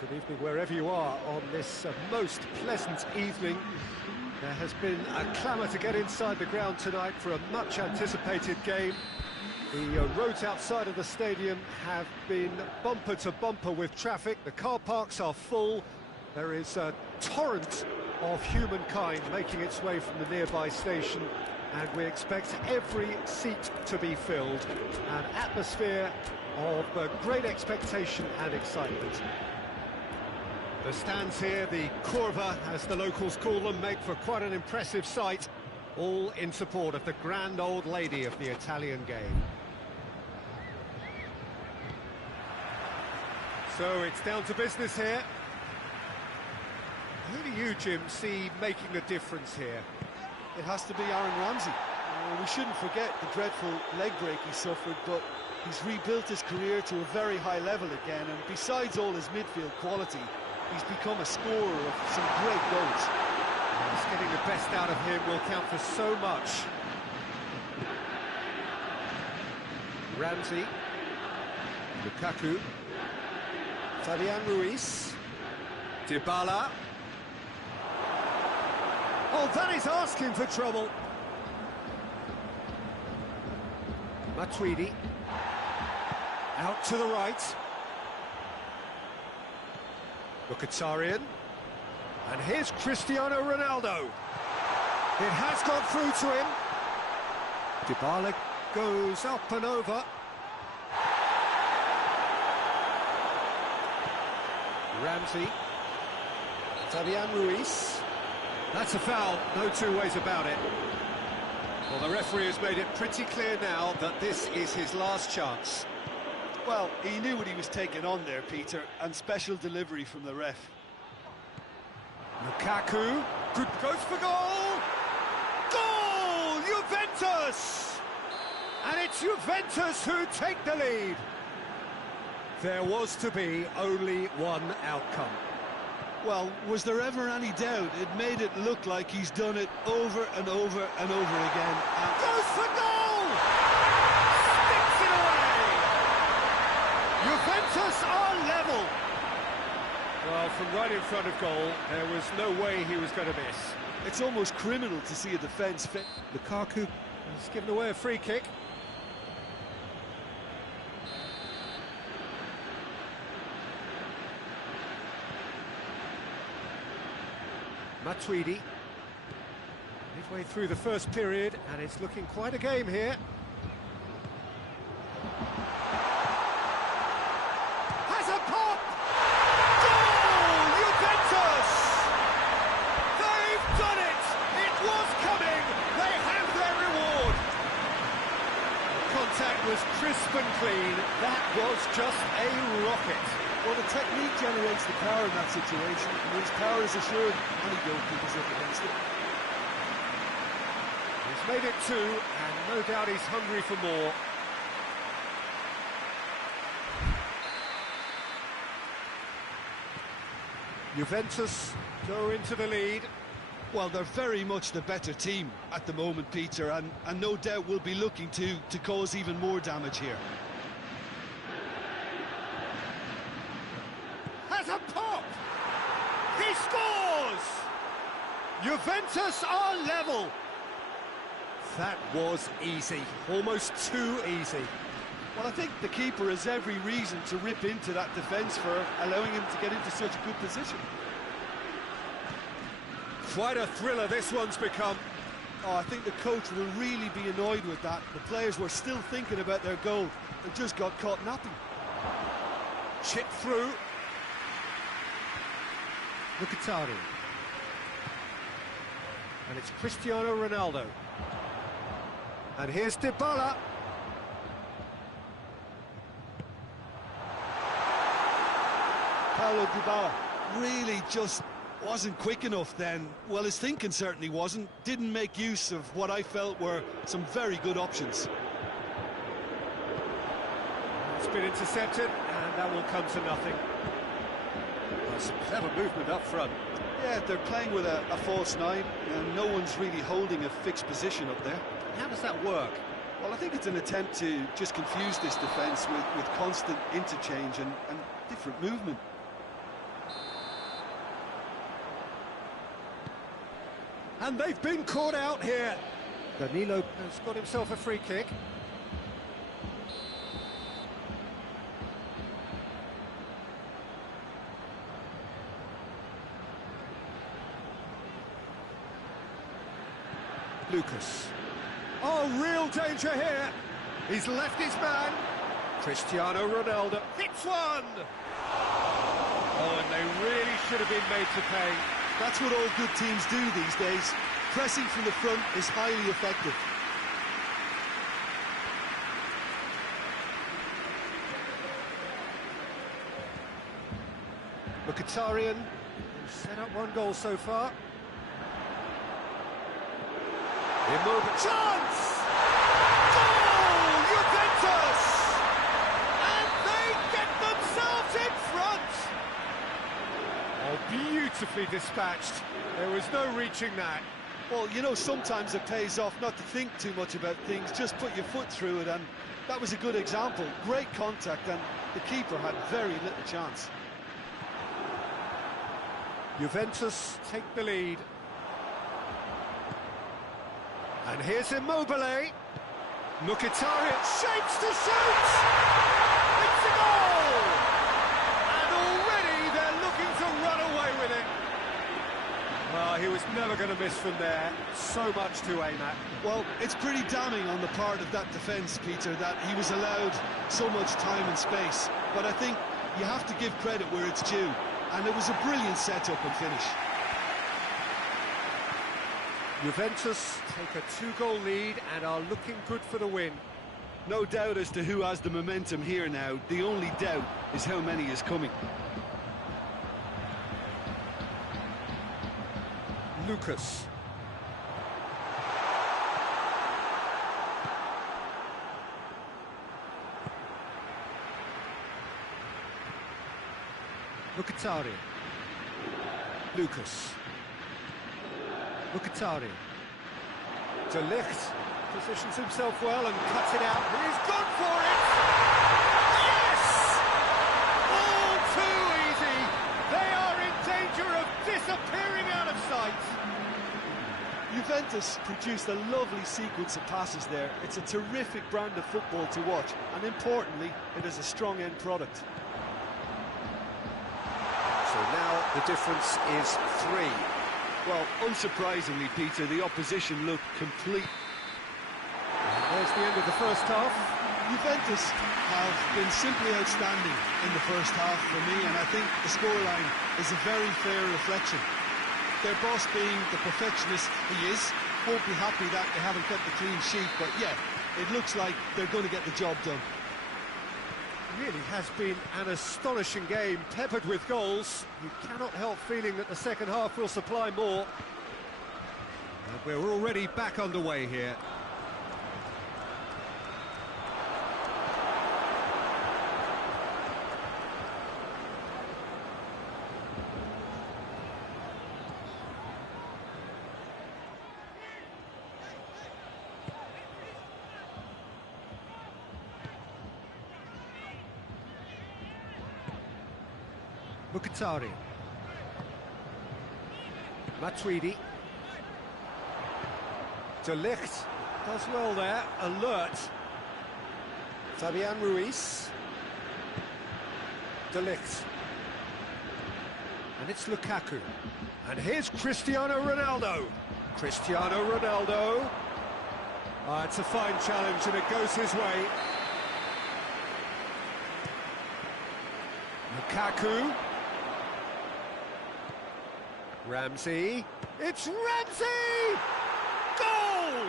Good evening wherever you are on this most pleasant evening. There has been a clamour to get inside the ground tonight for a much-anticipated game. The roads outside of the stadium have been bumper to bumper with traffic. The car parks are full. There is a torrent of humankind making its way from the nearby station, and we expect every seat to be filled. An atmosphere of great expectation and excitement. The stands here, the curva, as the locals call them, make for quite an impressive sight, all in support of the grand old lady of the Italian game. So it's down to business here. Who do you, Jim, see making a difference here? It has to be Aaron Ramsey. We shouldn't forget the dreadful leg break he suffered, but he's rebuilt his career to a very high level again, and besides all his midfield quality, he's become a scorer of some great goals. Yes, getting the best out of him will count for so much. Ramsey, Lukaku, Fabian Ruiz, Dybala. Oh, that is asking for trouble. Matuidi, out to the right. Mkhitaryan, and here's Cristiano Ronaldo. It has gone through to him. Dybala goes up and over. Ramsey, Fabian Ruiz. That's a foul, no two ways about it. Well, the referee has made it pretty clear now that this is his last chance. Well, he knew what he was taking on there, Peter, and special delivery from the ref. Lukaku, good, goes for goal! Goal! Juventus! And it's Juventus who take the lead. There was to be only one outcome. Well, was there ever any doubt? It made it look like he's done it over and over and over again. And goes for goal! Sticks it away! Juventus are level. Well, from right in front of goal, there was no way he was going to miss. It's almost criminal to see a defence fit. Lukaku has given away a free kick. Matuidi, midway through the first period, and it's looking quite a game here. Has a pop! Goal! Juventus! They've done it! It was coming! They have their reward! The contact was crisp and clean. That was just a rocket. Well, the technique generates the power in that situation, and his power is assured any goalkeeper's up against it. He's made it two, and no doubt he's hungry for more. Juventus go into the lead. Well, they're very much the better team at the moment, Peter, and no doubt will be looking to cause even more damage here. Has a pop! He scores! Juventus are level! That was easy, almost too easy. Well, I think the keeper has every reason to rip into that defence for allowing him to get into such a good position. Quite a thriller this one's become. Oh, I think the coach will really be annoyed with that. The players were still thinking about their goal. They just got caught napping. Chip through. Mkhitaryan. And it's Cristiano Ronaldo. And here's Dybala. Paulo Dybala really just wasn't quick enough then. Well, his thinking certainly wasn't. Didn't make use of what I felt were some very good options. It's been intercepted, and that will come to nothing. Some clever movement up front. Yeah, they're playing with a false nine, and no one's really holding a fixed position up there. How does that work? Well, I think it's an attempt to just confuse this defence with constant interchange and different movement. And they've been caught out here. Danilo has got himself a free kick. Lucas. Oh, real danger here. He's left his man. Cristiano Ronaldo hits one. Oh, and they really should have been made to pay. That's what all good teams do these days. Pressing from the front is highly effective. Mkhitaryan set up one goal so far. Immobile chance! Goal! Juventus! And they get themselves in front! Oh, beautifully dispatched. There was no reaching that. Well, you know, sometimes it pays off not to think too much about things, just put your foot through it, and that was a good example. Great contact, and the keeper had very little chance. Juventus take the lead. And here's Immobile. Mkhitaryan shapes to shoot! It's a goal! And already they're looking to run away with it. Well, he was never going to miss from there. So much to aim at. Well, it's pretty damning on the part of that defence, Peter, that he was allowed so much time and space. But I think you have to give credit where it's due. And it was a brilliant setup and finish. Juventus take a 2-goal lead and are looking good for the win. No doubt as to who has the momentum here now. The only doubt is how many is coming. Lucas. Mkhitaryan. Lucas. Mkhitaryan. De Ligt positions himself well and cuts it out. He's gone for it! Yes! All too easy! They are in danger of disappearing out of sight! Juventus produced a lovely sequence of passes there. It's a terrific brand of football to watch, and importantly, it is a strong end product. So now the difference is 3. Well, unsurprisingly, Peter, the opposition looked complete. There's the end of the first half. Juventus have been simply outstanding in the first half for me, and I think the scoreline is a very fair reflection. Their boss, being the perfectionist he is, won't be happy that they haven't kept the clean sheet, but yeah, it looks like they're going to get the job done. It really has been an astonishing game, peppered with goals. You cannot help feeling that the second half will supply more. And we're already back underway here. Mkhitaryan. Matuidi. De Ligt does well there, alert. Fabian Ruiz. De Ligt. And it's Lukaku. And here's Cristiano Ronaldo. Cristiano Ronaldo. It's a fine challenge and it goes his way. Lukaku. Ramsey. It's Ramsey! Goal!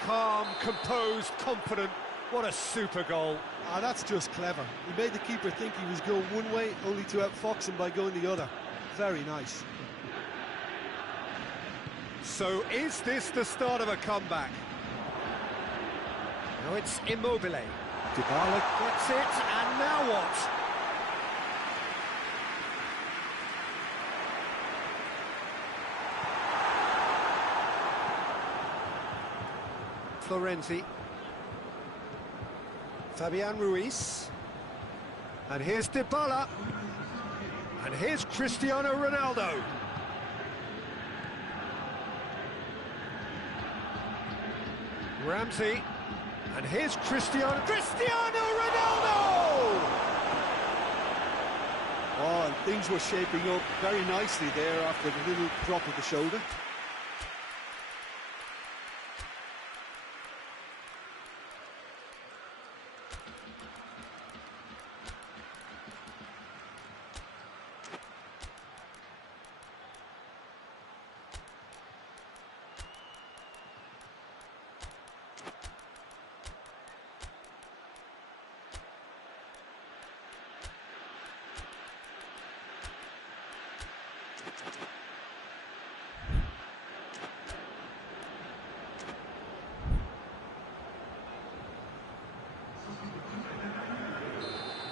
Calm, composed, confident. What a super goal. That's just clever. He made the keeper think he was going one way, only to outfox him by going the other. Very nice. So is this the start of a comeback? Now it's Immobile. Dybala gets it, and now what? Florenzi. Fabian Ruiz. And here's Dybala. And here's Cristiano Ronaldo. Ramsey, and here's Cristiano Ronaldo! Oh, and things were shaping up very nicely there after the little drop of the shoulder.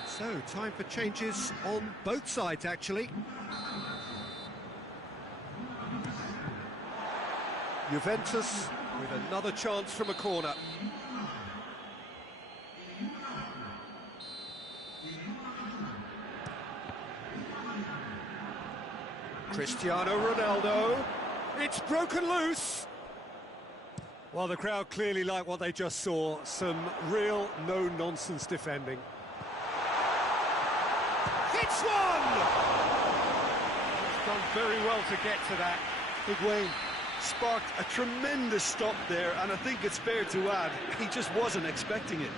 So, time for changes on both sides, actually. Juventus with another chance from a corner. Cristiano Ronaldo. It's broken loose. Well, the crowd clearly like what they just saw. Some real no-nonsense defending. It's one! He's done very well to get to that. Higuain sparked a tremendous stop there, and I think it's fair to add, he just wasn't expecting it.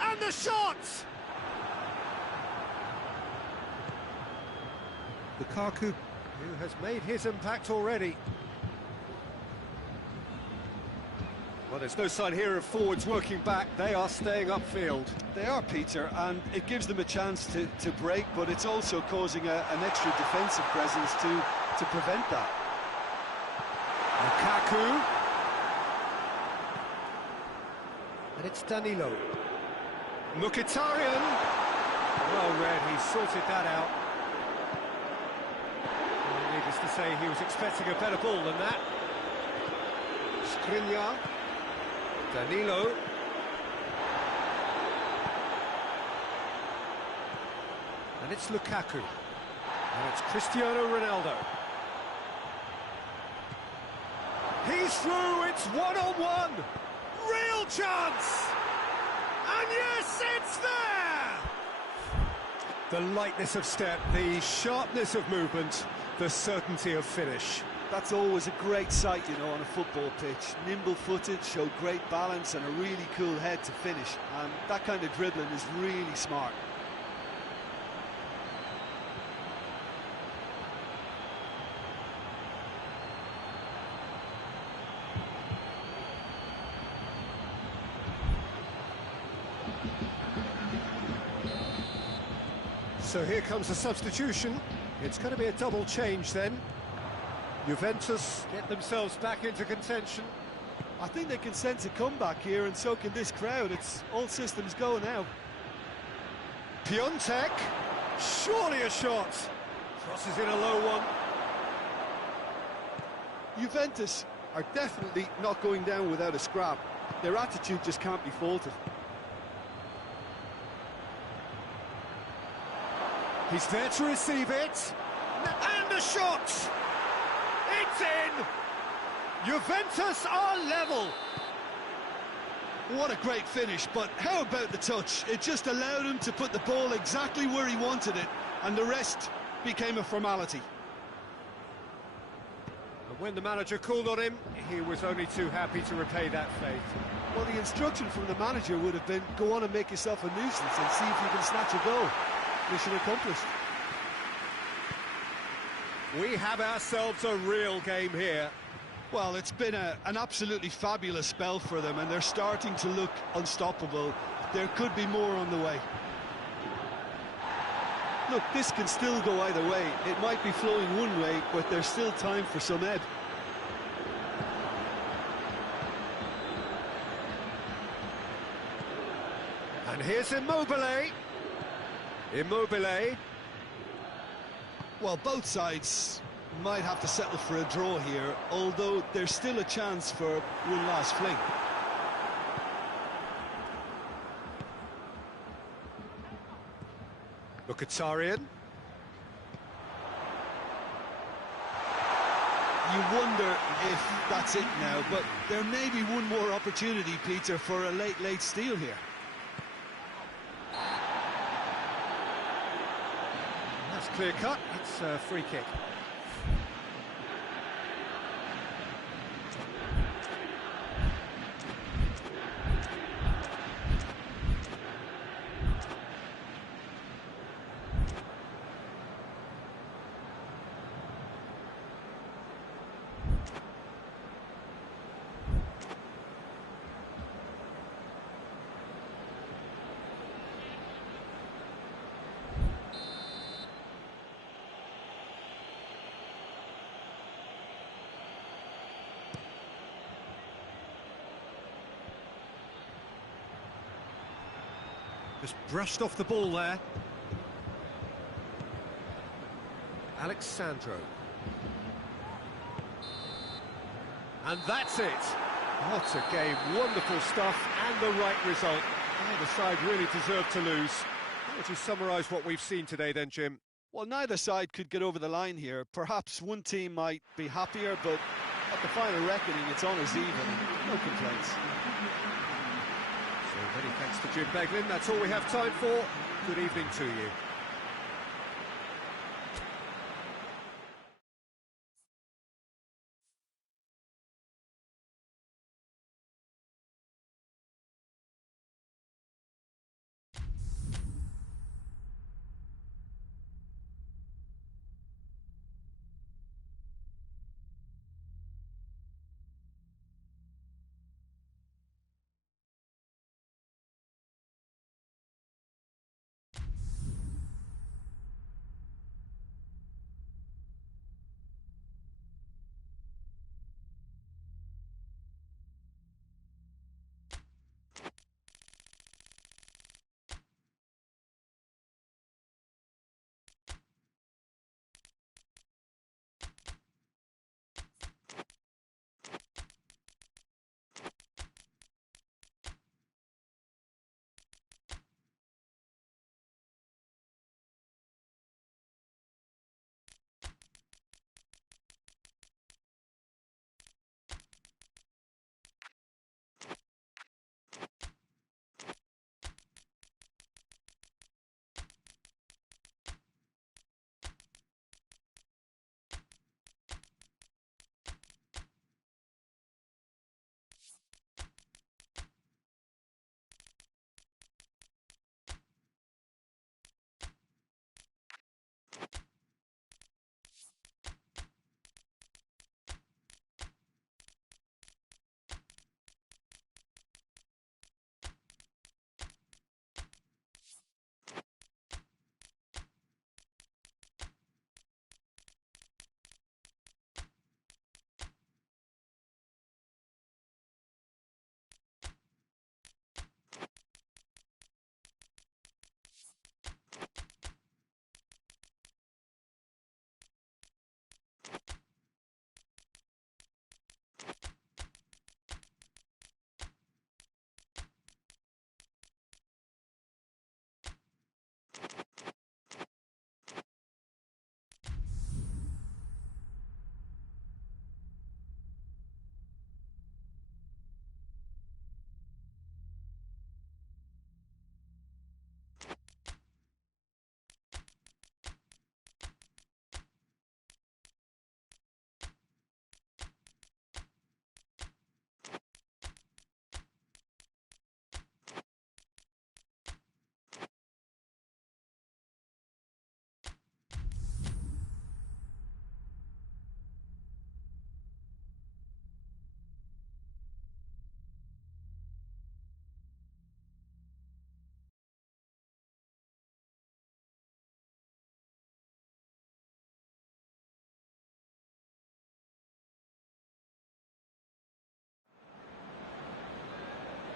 And the shot! Lukaku, who has made his impact already. Well, there's no sign here of forwards working back. They are staying upfield. They are, Peter, and it gives them a chance to break, but it's also causing an extra defensive presence to prevent that. Lukaku. And it's Danilo. Mkhitaryan. Well read, he sorted that out. Well, needless to say, he was expecting a better ball than that. Skriniar. Danilo. And it's Lukaku. And it's Cristiano Ronaldo. He's through, it's one-on-one. Real chance! And yes, it's there! The lightness of step, the sharpness of movement, the certainty of finish. That's always a great sight, you know, on a football pitch. Nimble-footed, showed great balance and a really cool head to finish. And that kind of dribbling is really smart. So here comes the substitution. It's going to be a double change then. Juventus get themselves back into contention. I think they can sense a comeback here, and so can this crowd. It's all systems go now. Piontek, surely a shot. Crosses in a low one. Juventus are definitely not going down without a scrap. Their attitude just can't be faulted. He's there to receive it. And a shot! It's in! Juventus are level. What a great finish, but how about the touch? It just allowed him to put the ball exactly where he wanted it, and the rest became a formality. And when the manager called on him, he was only too happy to repay that faith. Well, the instruction from the manager would have been, go on and make yourself a nuisance and see if you can snatch a goal. Mission accomplished. We have ourselves a real game here. Well, it's been an absolutely fabulous spell for them, and they're starting to look unstoppable. There could be more on the way. Look, this can still go either way. It might be flowing one way, but there's still time for some ebb. And here's Immobile. Immobile. Well, both sides might have to settle for a draw here, although there's still a chance for one last fling. Mkhitaryan. You wonder if that's it now, but there may be one more opportunity, Peter, for a late steal here. That's clear cut. It's a free kick. Just brushed off the ball there. Alexandro. And that's it. What a game, wonderful stuff, and the right result. Neither side really deserved to lose. How would you summarise what we've seen today then, Jim? Well, neither side could get over the line here. Perhaps one team might be happier, but at the final reckoning, it's on as even. No complaints. So many thanks to Jim Beglin. That's all we have time for. Good evening to you.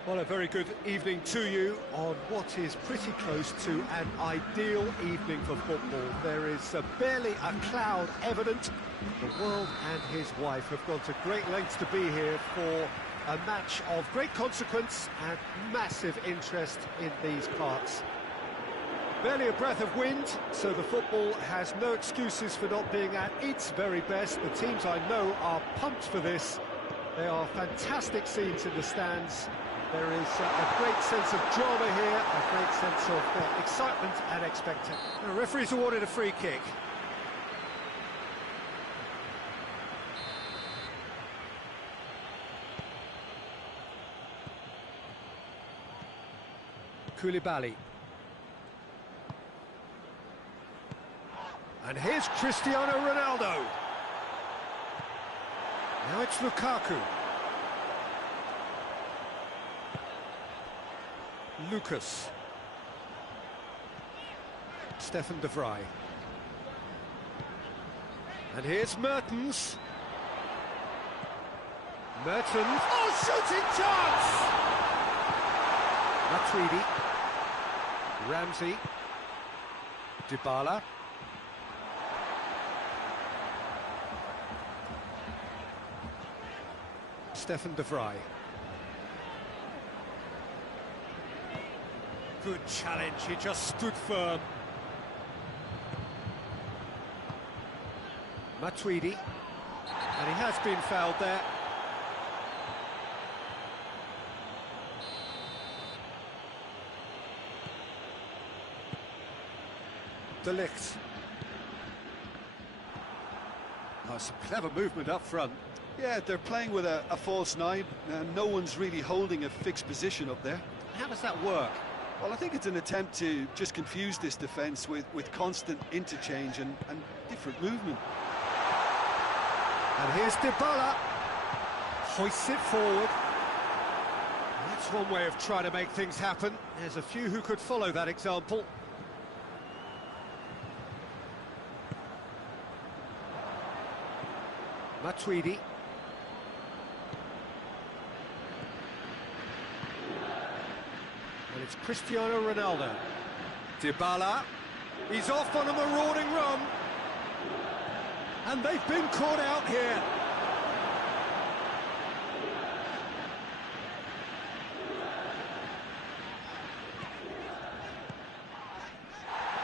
Well, a very good evening to you on what is pretty close to an ideal evening for football. There is barely a cloud evident. The world and his wife have gone to great lengths to be here for a match of great consequence and massive interest in these parts. Barely a breath of wind, so the football has no excuses for not being at its very best. The teams I know are pumped for this. There are fantastic scenes in the stands. There is a great sense of drama here, a great sense of excitement and expectation. The referee's awarded a free kick. Koulibaly. And here's Cristiano Ronaldo. Now it's Lukaku. Lucas. Stefan de Vrij. And here's Mertens. Mertens. Oh, shooting chance! Matuidi. Ramsey. Dybala. Stefan de Vrij. Good challenge, he just stood firm. Matuidi. And he has been fouled there. De Ligt. Oh, some clever movement up front. Yeah, they're playing with a false nine, and no one's really holding a fixed position up there. How does that work? Well, I think it's an attempt to just confuse this defence with constant interchange and different movement. And here's Dybala. Hoists it forward. That's one way of trying to make things happen. There's a few who could follow that example. Matuidi. And it's Cristiano Ronaldo. Dybala. He's off on a marauding run. And they've been caught out here.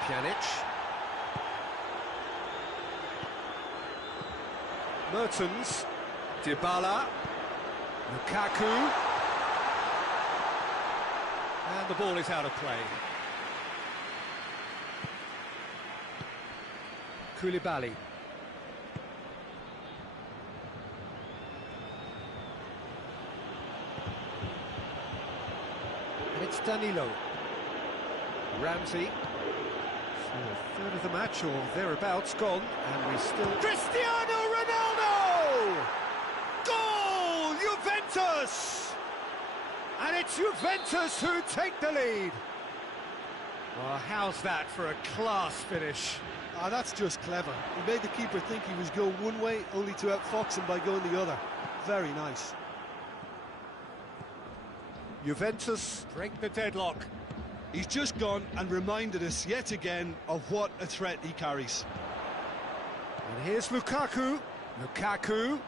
Pjanic. Mertens. Dybala. Lukaku. And the ball is out of play. Koulibaly. And it's Danilo. Ramsey. So a third of the match or thereabouts gone, and we still... Cristiano Ronaldo! Goal! Juventus! And it's Juventus who take the lead. Well, how's that for a class finish? Ah, that's just clever. He made the keeper think he was going one way, only to outfox him by going the other. Very nice. Juventus break the deadlock. He's just gone and reminded us yet again of what a threat he carries. And here's Lukaku. Lukaku.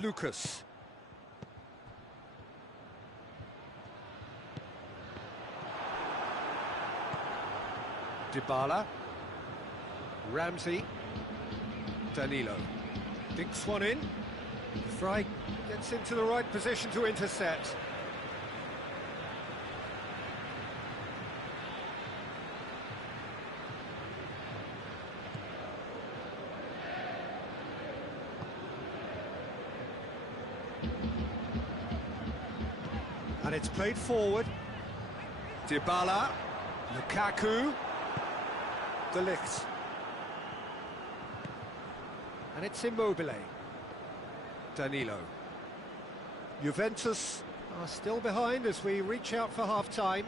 Lucas. Dybala. Ramsey. Danilo. Dinks one in. Fry gets into the right position to intercept. And it's played forward. Dybala. Lukaku. De Ligt. And it's Immobile. Danilo. Juventus are still behind as we reach out for half-time.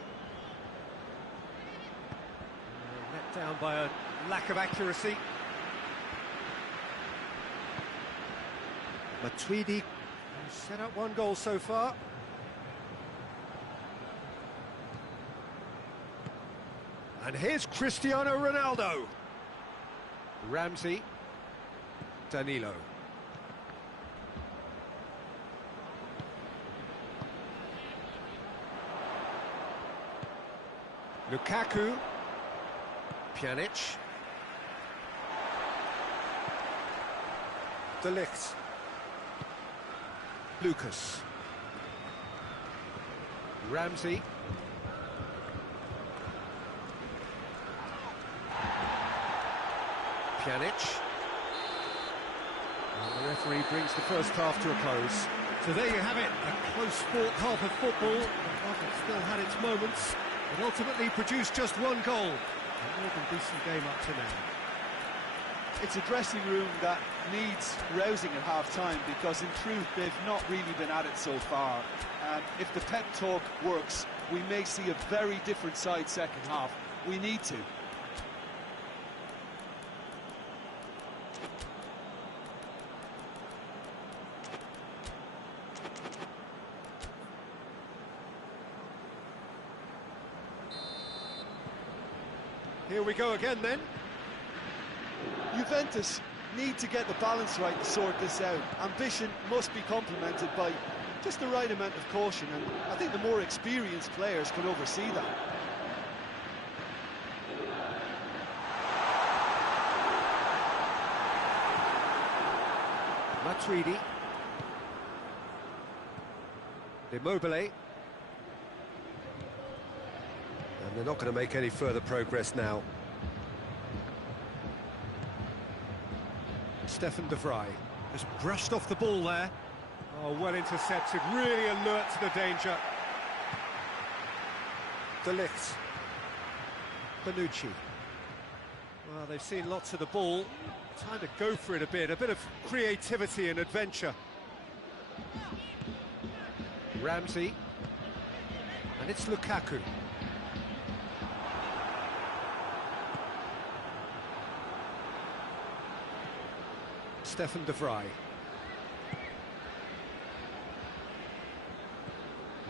Let down by a lack of accuracy. Matuidi has set up one goal so far. And here's Cristiano Ronaldo. Ramsey. Lukaku. Pjanic. De Ligt. Lucas. Ramsey. Pjanic. And the referee brings the first half to a close. So there you have it, a close-fought half of football. It still had its moments, but ultimately produced just one goal. A more than decent game up to now. It's a dressing room that needs rousing at half-time, because in truth they've not really been at it so far. If the pep talk works, we may see a very different side second half. We need to. Here we go again then. Juventus need to get the balance right to sort this out. Ambition must be complemented by just the right amount of caution, and I think the more experienced players can oversee that. Matuidi. Immobile. And they're not going to make any further progress now. Stefan de Vrij has brushed off the ball there. Oh, well intercepted, really alert to the danger. De Ligt. Bonucci. Well, they've seen lots of the ball. Time to go for it a bit of creativity and adventure. Ramsey. And it's Lukaku. Stefan de Vrij.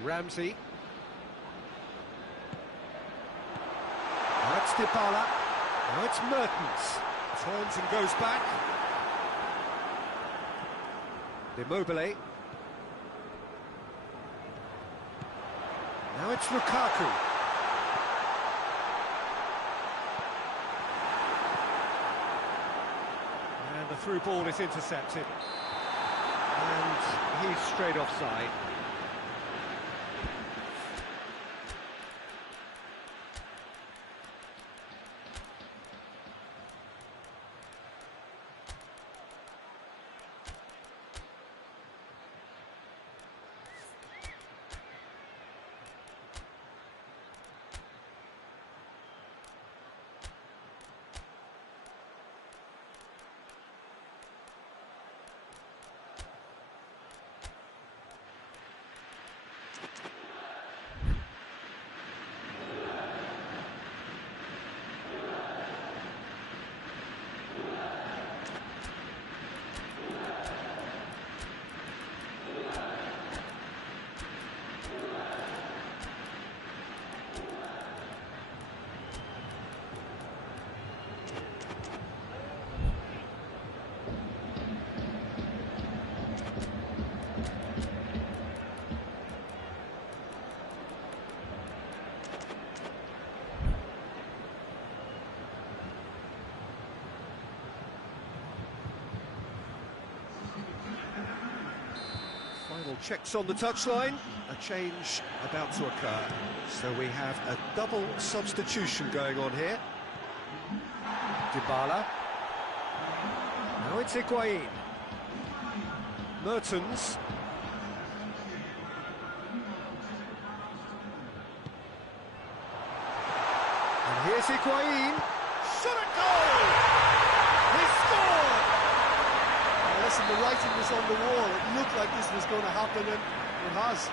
Ramsey. Now it's Dybala. Now it's Mertens. Turns and goes back. Immobile. Now it's Lukaku. And the through ball is intercepted. And he's straight offside. Final checks on the touchline. A change about to occur. So we have a double substitution going on here. Dybala. Now it's Higuain. Mertens. And here's Higuain. Shot at goal! He scored! Now listen, the writing was on the wall. It looked like this was going to happen, and it has.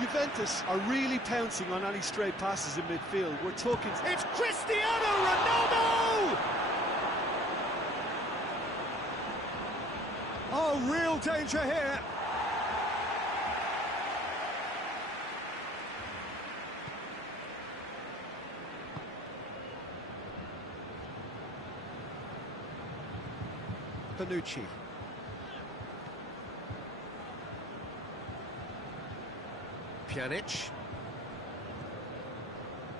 Juventus are really pouncing on any stray passes in midfield. We're talking... It's Cristiano Ronaldo! Oh, real danger here. Bonucci. Pjanic.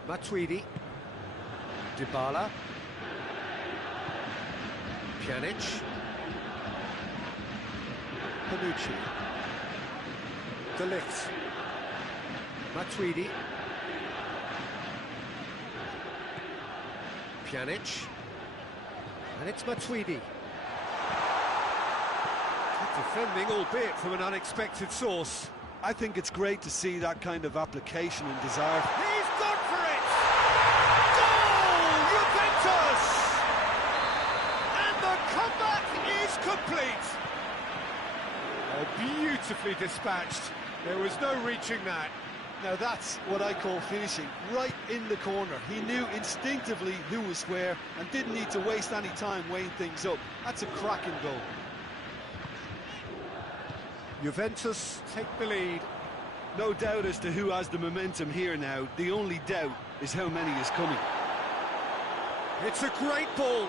Matuidi. Dybala. Pjanic. Panucci. De Ligt. Matuidi. Pjanic. And it's Matuidi. Good defending, albeit from an unexpected source. I think it's great to see that kind of application and desire. He's gone for it! Goal! Juventus! And the comeback is complete! Oh, beautifully dispatched. There was no reaching that. Now that's what I call finishing, right in the corner. He knew instinctively who was where and didn't need to waste any time weighing things up. That's a cracking goal. Juventus take the lead. No doubt as to who has the momentum here now. The only doubt is how many is coming. It's a great ball.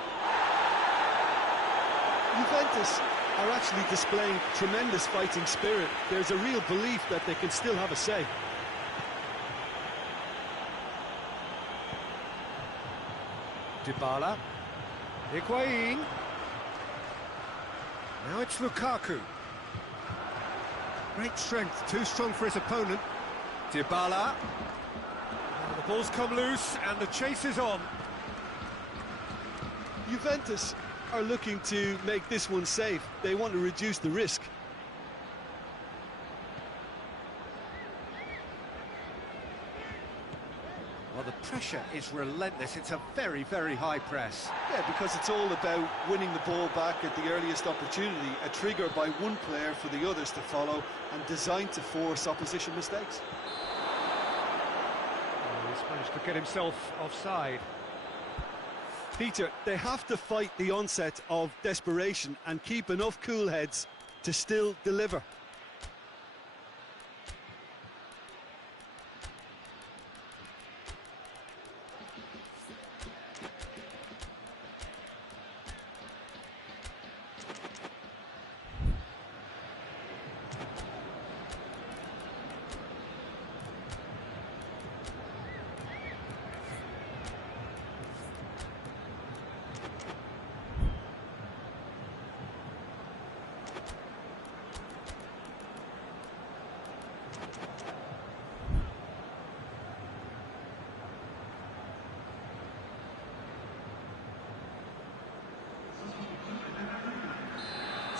Juventus are actually displaying tremendous fighting spirit. There's a real belief that they can still have a say. Dybala. Higuain. Now it's Lukaku. Great strength, too strong for his opponent. Dybala. Now the ball's come loose and the chase is on. Juventus are looking to make this one safe. They want to reduce the risk. Well, the pressure is relentless. It's a very, very high press. Yeah, because it's all about winning the ball back at the earliest opportunity, a trigger by one player for the others to follow and designed to force opposition mistakes. Oh, he's managed to get himself offside. Peter, they have to fight the onset of desperation and keep enough cool heads to still deliver.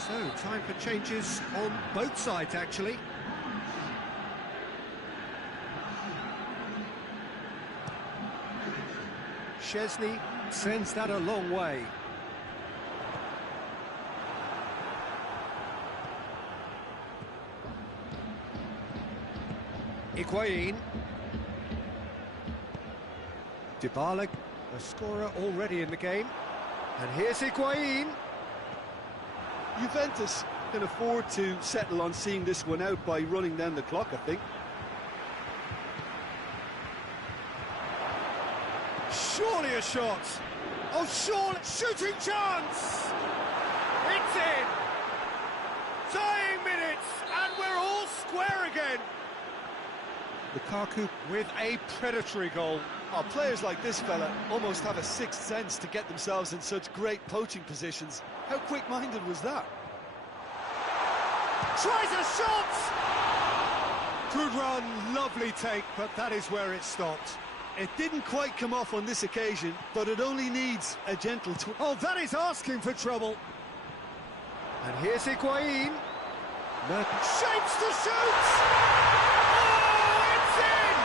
So, time for changes on both sides, actually. Szczesny sends that a long way. Higuain. Dybala, a scorer already in the game. And here's Higuain. Juventus can afford to settle on seeing this one out by running down the clock, I think. Surely a shot. Oh, surely, shooting chance! It's in! Dying minutes, and we're all square again. Lukaku with a predatory goal. Oh, players like this fella almost have a sixth sense to get themselves in such great poaching positions. How quick-minded was that? Tries a shot! Good run, lovely take, but that is where it stopped. It didn't quite come off on this occasion, but it only needs a gentle twist. Oh, that is asking for trouble. And here's Higuain. Shapes to shoot! Oh, it's in!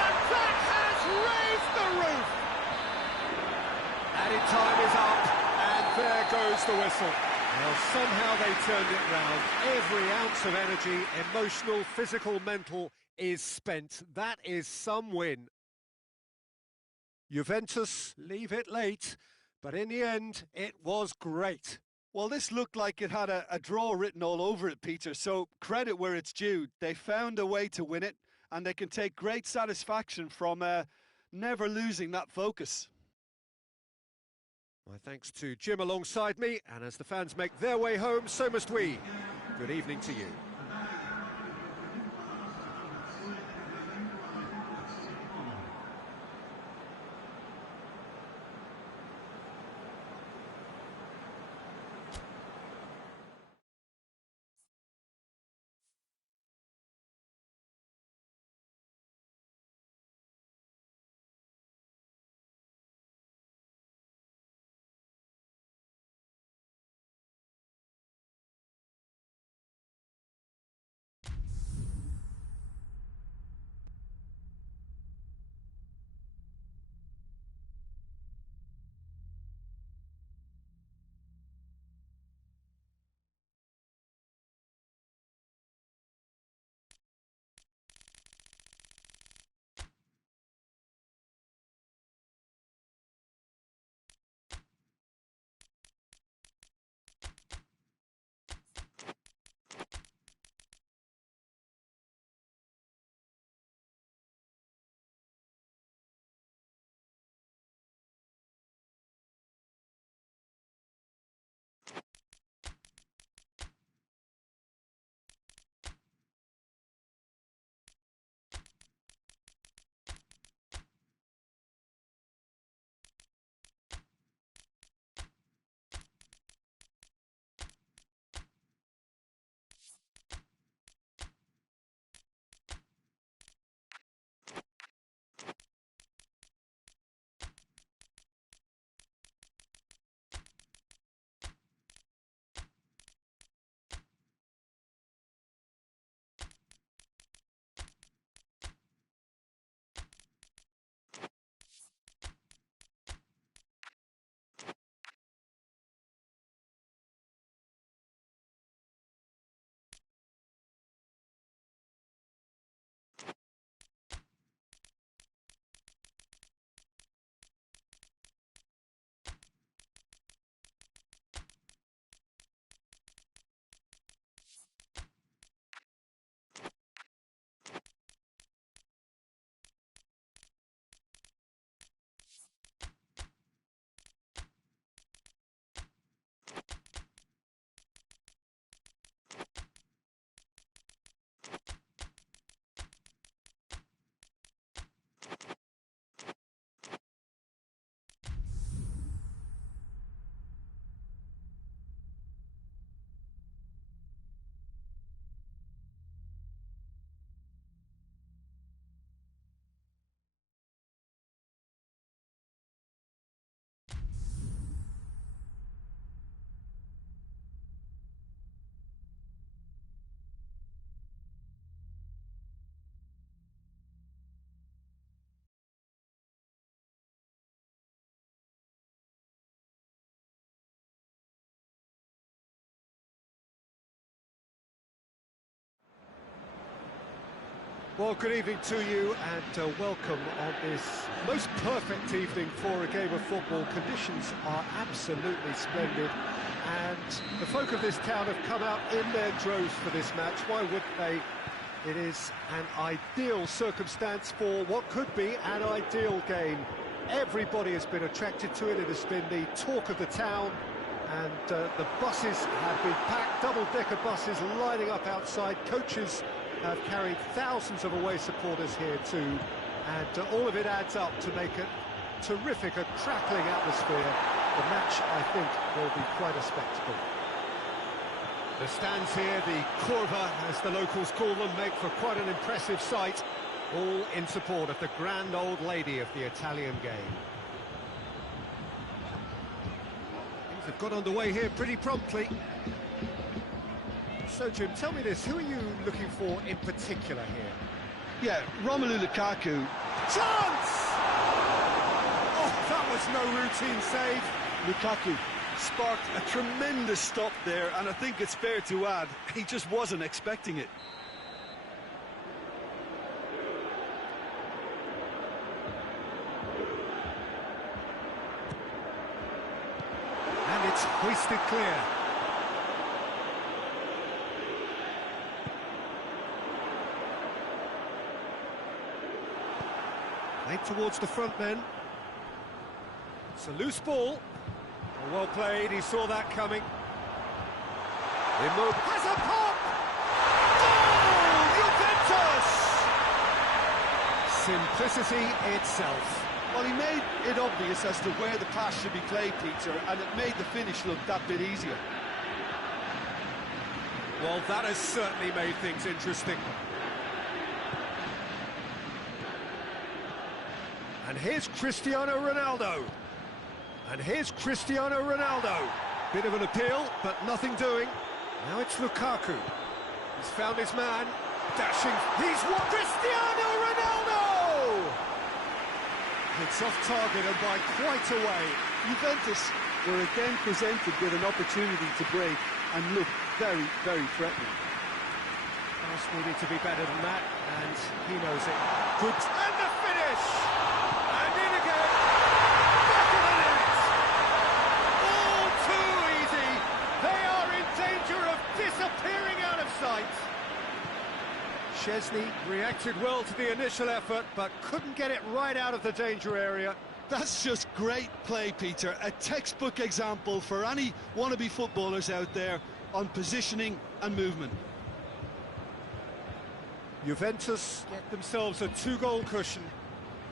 And that has raised the roof! Added time is up, and there goes the whistle. Well, somehow they turned it round. Every ounce of energy, emotional, physical, mental, is spent. That is some win. Juventus leave it late, but in the end, it was great. Well, this looked like it had a draw written all over it, Peter, so credit where it's due. They found a way to win it, and they can take great satisfaction from never losing that focus. My thanks to Jim alongside me, and as the fans make their way home, so must we. Good evening to you. Well, good evening to you and welcome on this most perfect evening for a game of football. Conditions are absolutely splendid and the folk of this town have come out in their droves for this match. Why wouldn't they? It is an ideal circumstance for what could be an ideal game. Everybody has been attracted to it. It has been the talk of the town, and the buses have been packed, double-decker buses lining up outside. Coaches have carried thousands of away supporters here too, and all of it adds up to make a terrific, a crackling atmosphere. The match, I think, will be quite a spectacle. The stands here, the curva, as the locals call them, make for quite an impressive sight, all in support of the grand old lady of the Italian game. Things have got underway here pretty promptly. So, Jim, tell me this, who are you looking for in particular here? Yeah, Romelu Lukaku. Chance! Oh, that was no routine save. Lukaku sparked a tremendous stop there, and I think it's fair to add, he just wasn't expecting it. And it's hoisted clear. Played towards the front then. It's a loose ball. Well played, he saw that coming. Immobile has a pop! Goal! Juventus! Simplicity itself. Well, he made it obvious as to where the pass should be played, Peter, and it made the finish look that bit easier. Well, that has certainly made things interesting. And here's Cristiano Ronaldo. And here's Cristiano Ronaldo. Bit of an appeal, but nothing doing. Now it's Lukaku. He's found his man. Dashing. He's what? Cristiano Ronaldo! It's off target and by quite a way. Juventus were again presented with an opportunity to break and look very, very threatening. Pass needed to be better than that, and he knows it. Good. And the finish! And in again! Back of the net! All too easy! They are in danger of disappearing out of sight! Szczesny reacted well to the initial effort, but couldn't get it right out of the danger area. That's just great play, Peter. A textbook example for any wannabe footballers out there on positioning and movement. Juventus get themselves a two-goal cushion.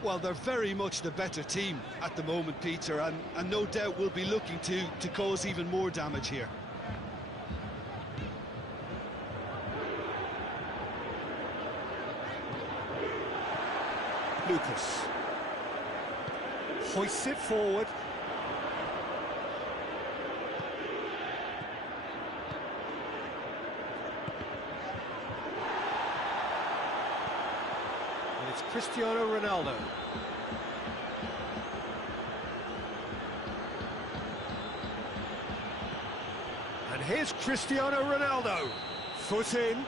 Well, they're very much the better team at the moment, Peter, and no doubt will be looking to cause even more damage here. Lucas hoists it forward. And it's Cristiano Ronaldo. And here's Cristiano Ronaldo. Foot in.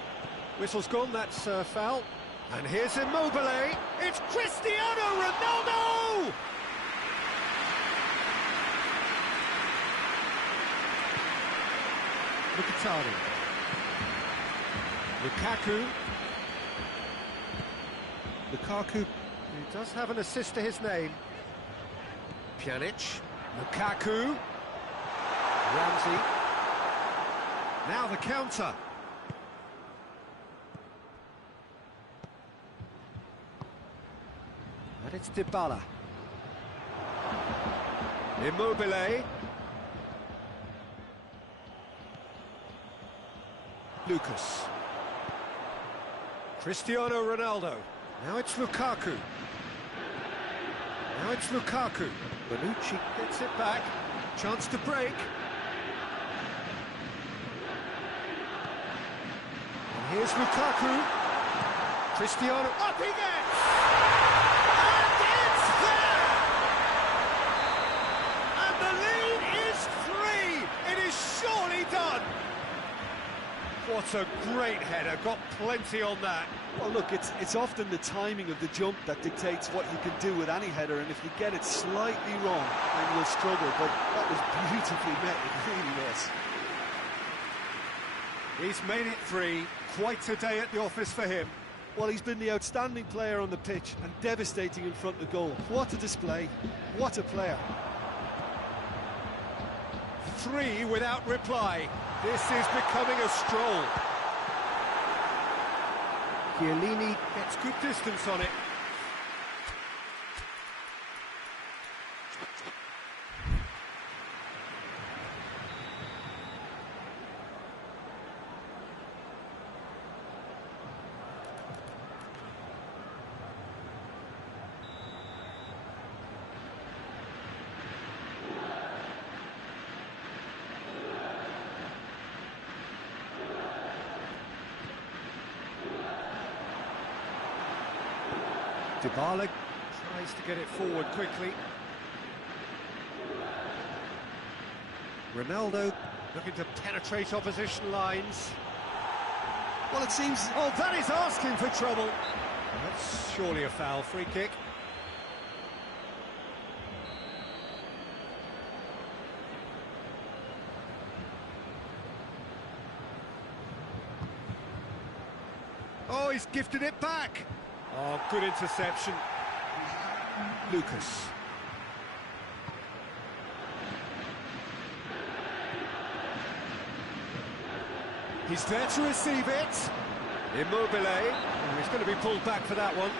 Whistle's gone, that's foul. And here's Immobile. It's Cristiano Ronaldo! Mkhitaryan. Lukaku, who does have an assist to his name. Pjanic. Lukaku. Ramsey. Now the counter. And it's Dybala. Immobile. Lucas. Cristiano Ronaldo. Now it's Lukaku. Now it's Lukaku. Bonucci gets it back. Chance to break. And here's Lukaku. Cristiano. Up he gets! And it's there! And the lead is 3. It is surely done. What a great header, got plenty on that. Well, look, it's often the timing of the jump that dictates what you can do with any header, and if you get it slightly wrong, then you'll struggle, but that was beautifully met, it really was. He's made it 3, quite a day at the office for him. Well, he's been the outstanding player on the pitch and devastating in front of goal. What a display, what a player. 3 without reply. This is becoming a stroll. Chiellini gets good distance on it. Dybala tries to get it forward quickly. Ronaldo looking to penetrate opposition lines. Well, it seems... Oh, that is asking for trouble. That's surely a foul, free kick. Oh, he's gifted it back. Oh, good interception. Lucas. He's there to receive it. Immobile. Oh, he's going to be pulled back for that one.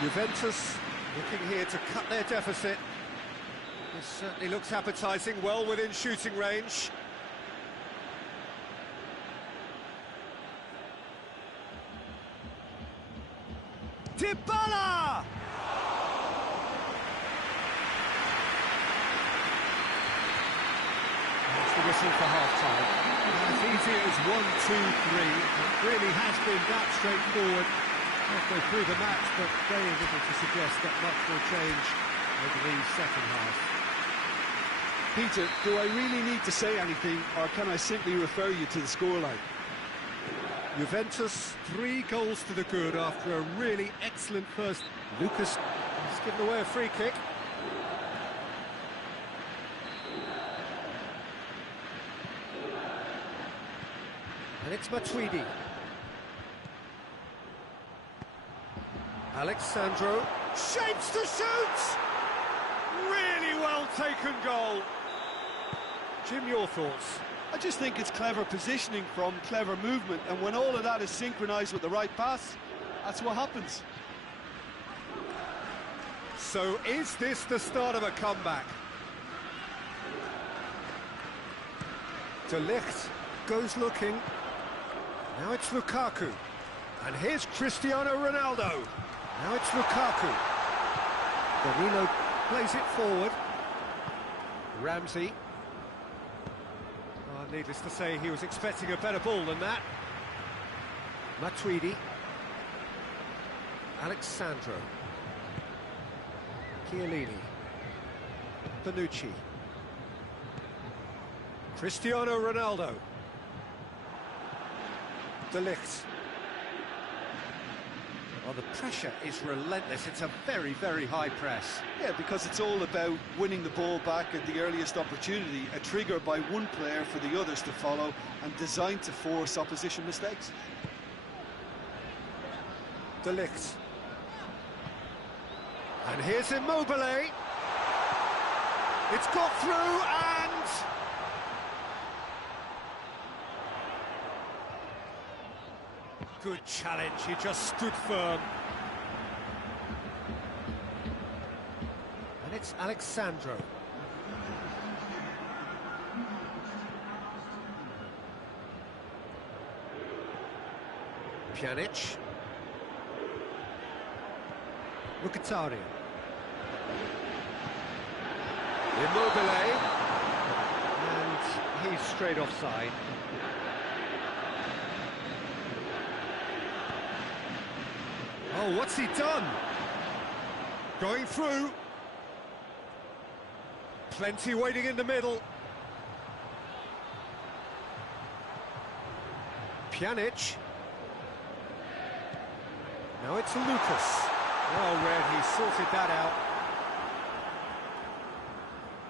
Juventus looking here to cut their deficit. This certainly looks appetising, well within shooting range. Dybala! That's the whistle for half-time. As easy as 1, 2, 3. It really has been that straightforward halfway through the match, but very little to suggest that much will change over the second half. Peter, do I really need to say anything, or can I simply refer you to the scoreline? Juventus, 3 goals to the good after a really excellent first. Lucas has given away a free kick. And it's Matuidi. Alexandro shapes to shoot! Really well taken goal. Jim, your thoughts? I just think it's clever positioning from clever movement, and when all of that is synchronised with the right pass, that's what happens. So is this the start of a comeback? De Ligt goes looking. Now it's Lukaku. And here's Cristiano Ronaldo. Now it's Lukaku. Danilo plays it forward. Ramsey. Needless to say, he was expecting a better ball than that. Matuidi. Alexandro. Chiellini. Bonucci. Cristiano Ronaldo. De Ligt. Well, the pressure is relentless. It's a very, very high press. Yeah, because it's all about winning the ball back at the earliest opportunity, a trigger by one player for the others to follow, and designed to force opposition mistakes. De Ligt. And here's Immobile. It's got through and... Good challenge, he just stood firm. And it's Alexandro. Pjanic. Mkhitaryan. Immobile. And he's straight offside. Oh, what's he done? Going through. Plenty waiting in the middle. Pjanic. Now it's Lucas. Well read, he sorted that out.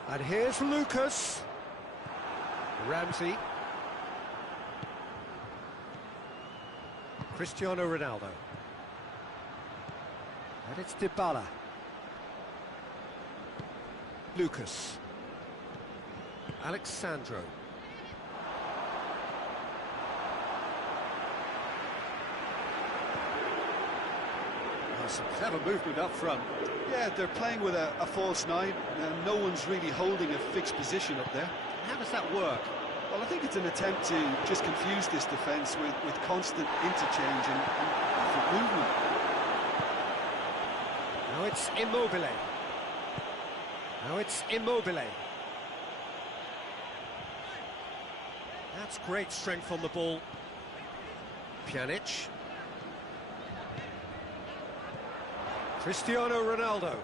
And here's Lucas. Ramsey. Cristiano Ronaldo. And it's Dybala. Lucas. Alexandro. Some clever movement up front. Yeah, they're playing with a false nine, and no one's really holding a fixed position up there. How does that work? Well, I think it's an attempt to just confuse this defence with constant interchange and different movement. Now it's Immobile. Now it's Immobile. That's great strength on the ball. Pjanic. Cristiano Ronaldo.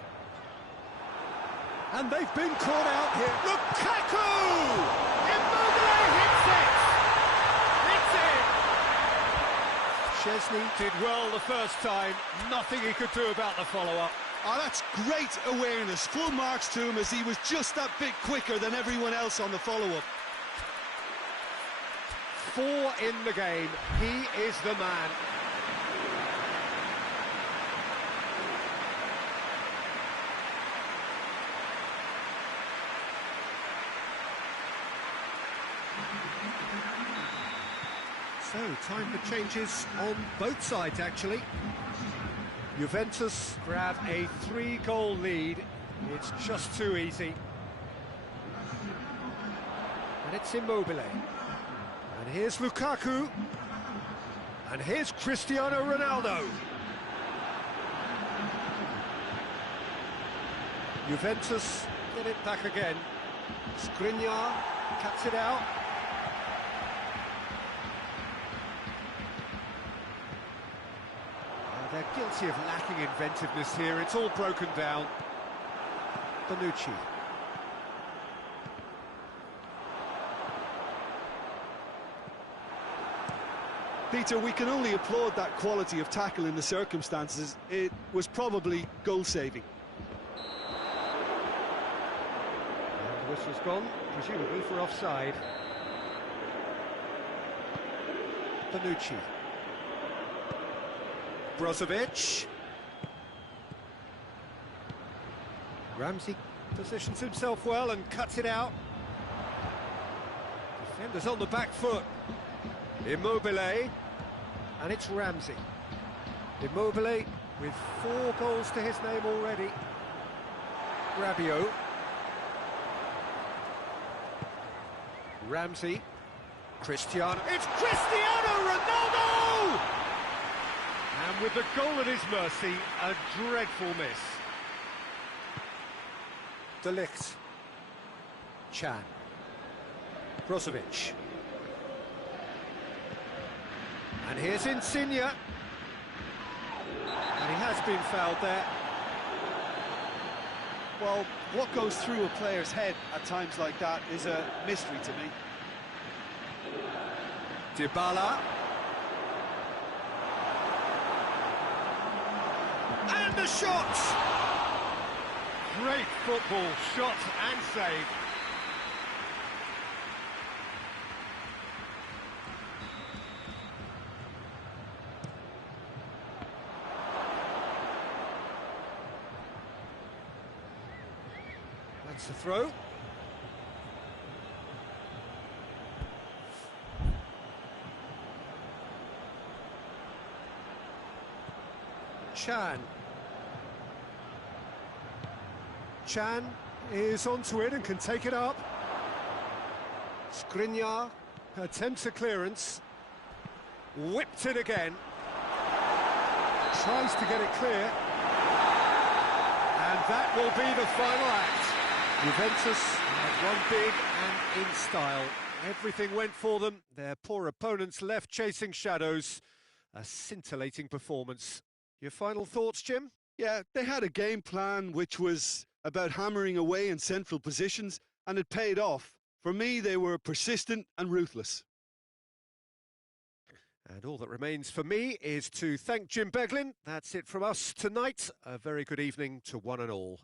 And they've been caught out here. Lukaku! Immobile hits it! Hits it! Chesney did well the first time. Nothing he could do about the follow-up. Oh, that's great awareness. Full marks to him as he was just that bit quicker than everyone else on the follow-up. 4 in the game. He is the man. So, time for changes on both sides, actually. Juventus grab a 3-goal lead. It's just too easy. And it's Immobile. And here's Lukaku. And here's Cristiano Ronaldo. Juventus get it back again. Skriniar cuts it out. They're guilty of lacking inventiveness here. It's all broken down. Bonucci. Peter, we can only applaud that quality of tackle in the circumstances. It was probably goal-saving. And the whistle's gone, presumably for offside. Bonucci. Brozovic. Ramsey positions himself well and cuts it out. Defenders on the back foot. Immobile. And it's Ramsey. Immobile with 4 goals to his name already. Rabiot. Ramsey. Cristiano. It's Cristiano Ronaldo! And with the goal at his mercy, a dreadful miss. De Ligt. Chan. Brozovic. And here's Insigne. And he has been fouled there. Well, what goes through a player's head at times like that is a mystery to me. Dybala. And the shot! Great football, shot and save. That's the throw. Chan. Chan is onto it and can take it up. Skriniar attempts a clearance. Whipped it again. Tries to get it clear. And that will be the final act. Juventus have won big and in style. Everything went for them. Their poor opponents left chasing shadows. A scintillating performance. Your final thoughts, Jim? Yeah, they had a game plan which was about hammering away in central positions, and it paid off. For me, they were persistent and ruthless. And all that remains for me is to thank Jim Beglin. That's it from us tonight. A very good evening to one and all.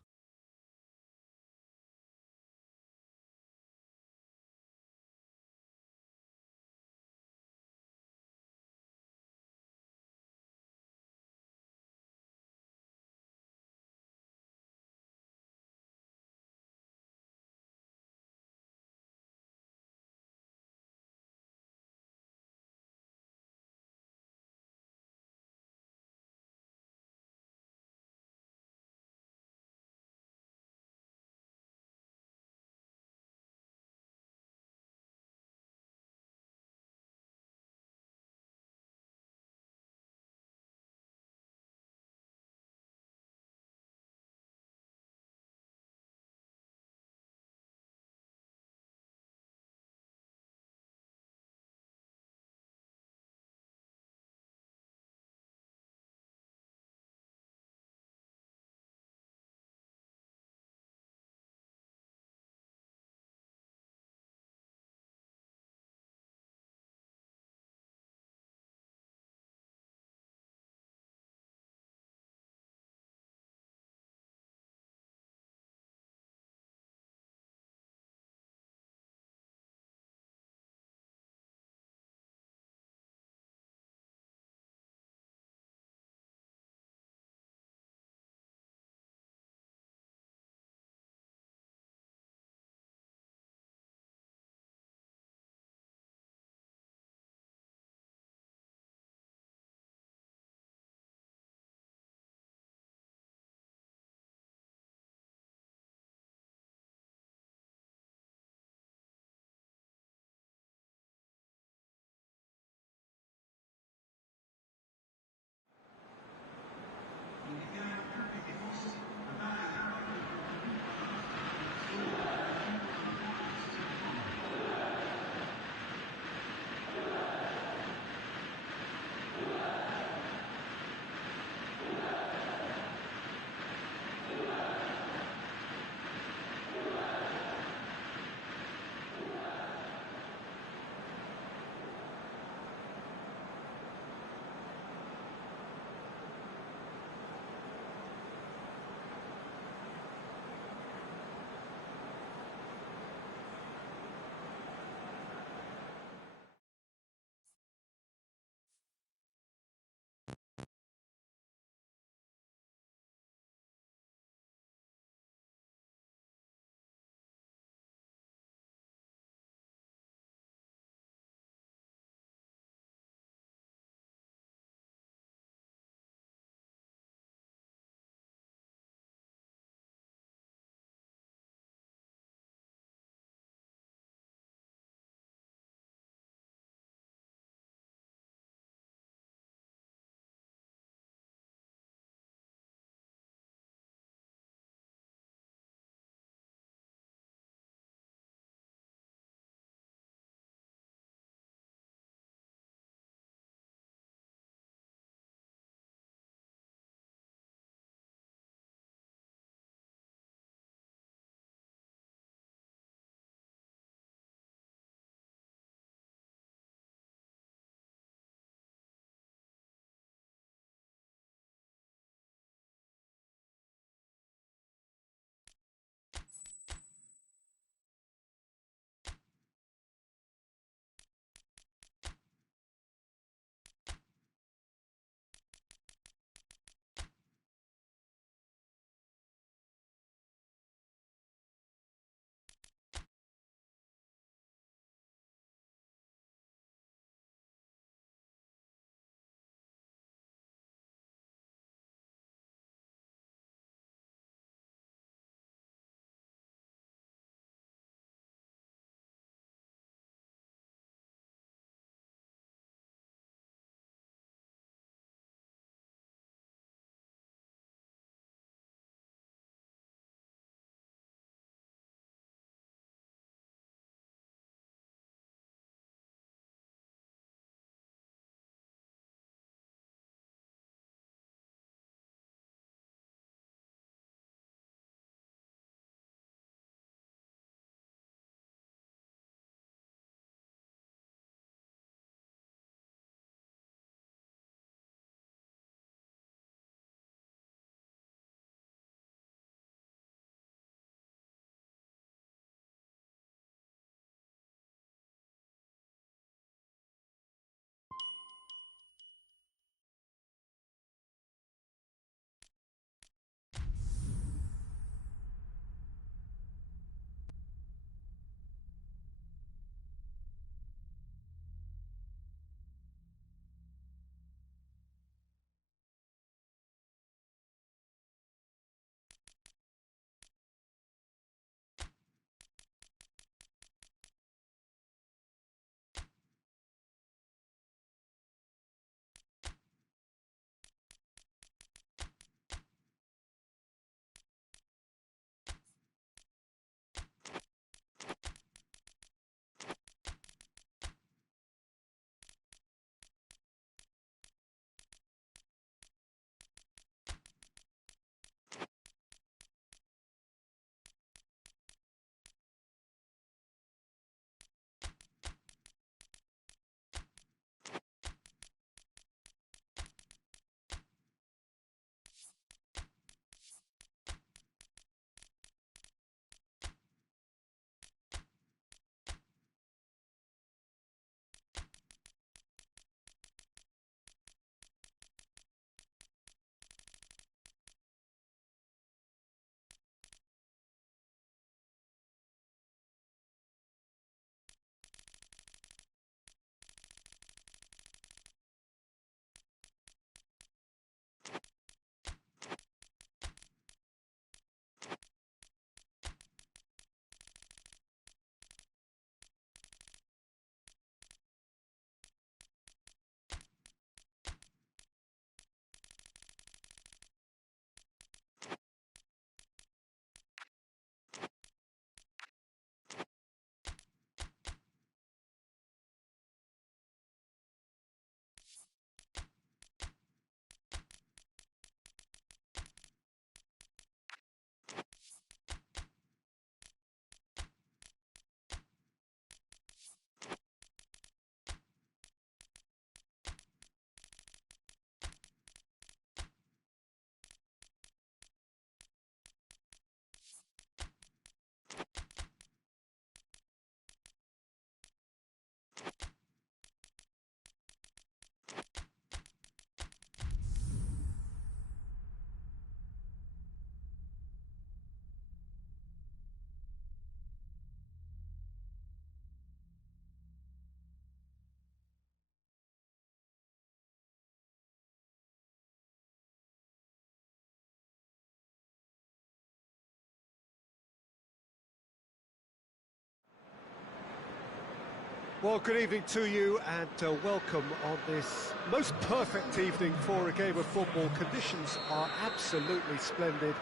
Well, good evening to you and welcome on this most perfect evening for a game of football. Conditions are absolutely splendid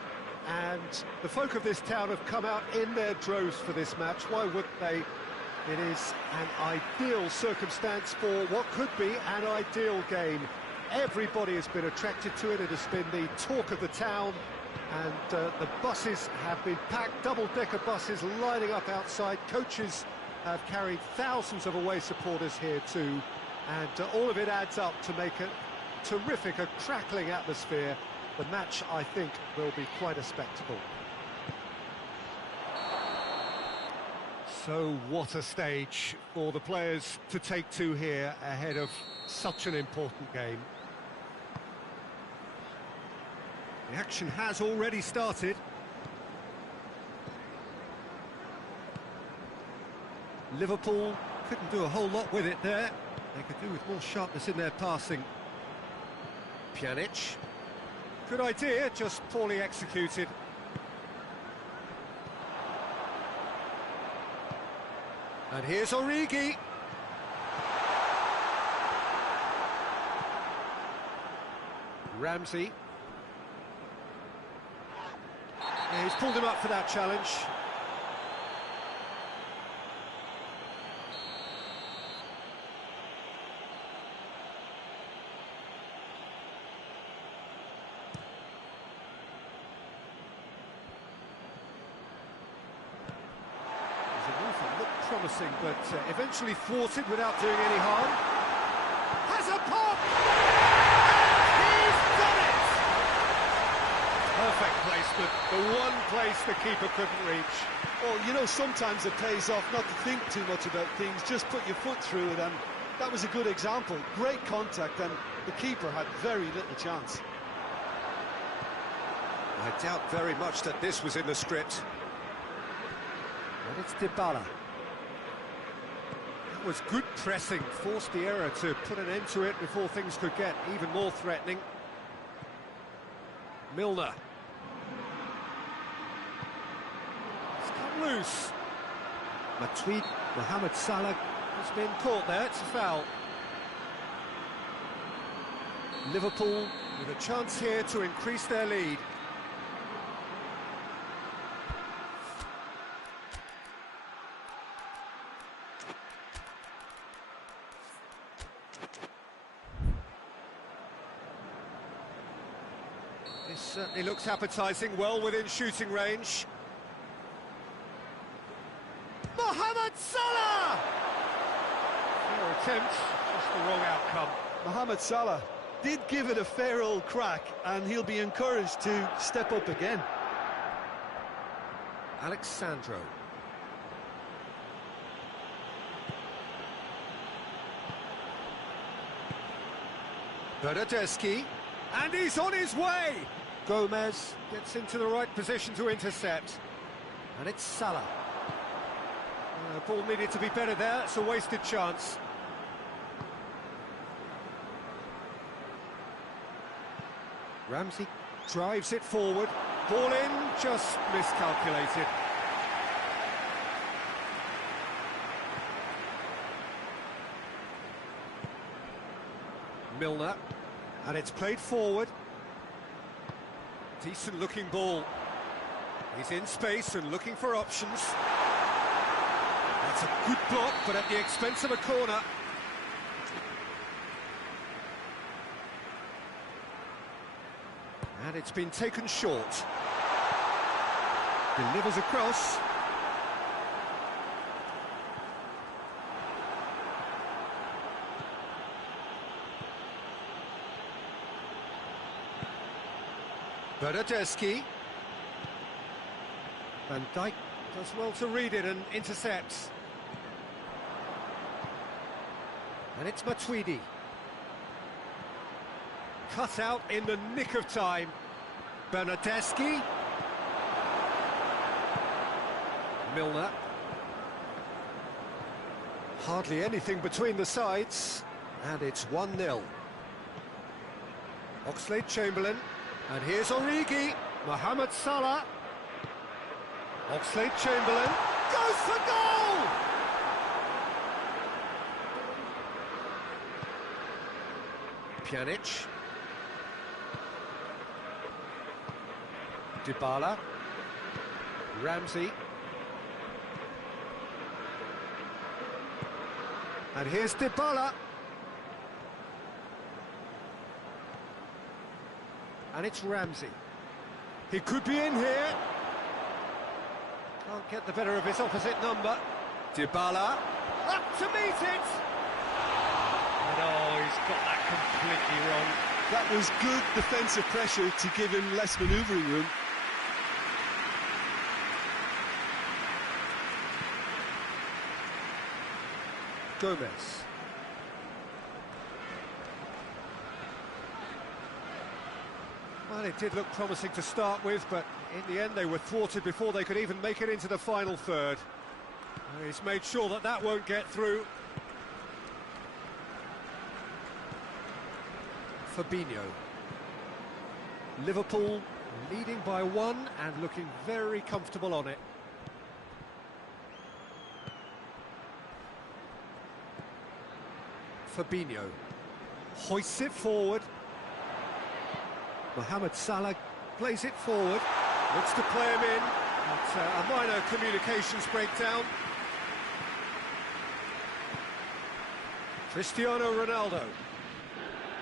and the folk of this town have come out in their droves for this match. Why wouldn't they? It is an ideal circumstance for what could be an ideal game. Everybody has been attracted to it. It has been the talk of the town, and the buses have been packed, double-decker buses lining up outside. Coaches have carried thousands of away supporters here too, and all of it adds up to make a terrific, a crackling atmosphere. The match, I think, will be quite a spectacle. So what a stage for the players to take to here ahead of such an important game. The action has already started. Liverpool couldn't do a whole lot with it there. They could do with more sharpness in their passing. Pjanic. Good idea, just poorly executed. And here's Origi. Ramsey. Yeah, he's pulled him up for that challenge. Promising, but eventually thwarted without doing any harm. Has a pop! He's done it! Perfect placement, the one place the keeper couldn't reach. Well, you know, sometimes it pays off not to think too much about things, just put your foot through it, and that was a good example. Great contact, and the keeper had very little chance. I doubt very much that this was in the script. And it's Dybala. Was good pressing, forced the error to put an end to it before things could get even more threatening. Milner. It's come loose. Mohamed Salah has been caught there, it's a foul. Liverpool with a chance here to increase their lead. This certainly looks appetising, well within shooting range. Mohamed Salah! Fair attempt, just the wrong outcome. Mohamed Salah did give it a fair old crack, and he'll be encouraged to step up again. Alexandro. Bernardeschi. And he's on his way! Gomez gets into the right position to intercept. And it's Salah. Ball needed to be better there, it's a wasted chance. Ramsey drives it forward. Ball in, just miscalculated. Milner. And it's played forward. Decent looking ball. He's in space and looking for options. That's a good block, but at the expense of a corner. And it's been taken short. Delivers across. Bernardeschi. Van Dijk does well to read it and intercepts. And it's Matuidi. Cut out in the nick of time. Bernardeschi. Milner. Hardly anything between the sides. And it's 1-0. Oxlade-Chamberlain. And here's Origi, Mohamed Salah. Oxlade-Chamberlain goes for goal! Pjanic. Dybala. Ramsey. And here's Dybala. And it's Ramsey. He could be in here. Can't get the better of his opposite number. Dybala. Up to meet it. And oh, he's got that completely wrong. That was good defensive pressure to give him less manoeuvring room. Gomez. Well, it did look promising to start with, but in the end they were thwarted before they could even make it into the final third. He's made sure that that won't get through. Fabinho. Liverpool leading by 1 and looking very comfortable on it. Fabinho hoists it forward. Mohamed Salah plays it forward, looks to play him in, but a minor communications breakdown. Cristiano Ronaldo.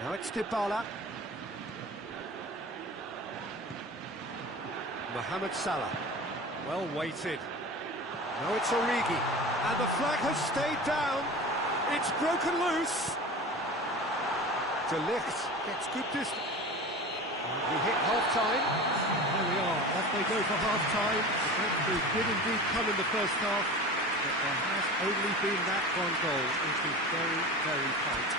Now it's Dybala. Mohamed Salah. Well weighted. Now it's Origi. And the flag has stayed down. It's broken loose. De Ligt gets good distance. We hit half-time. There we are, off they go for half-time. The breakthrough did indeed come in the first half, but there has only been that one goal. It is very, very tight.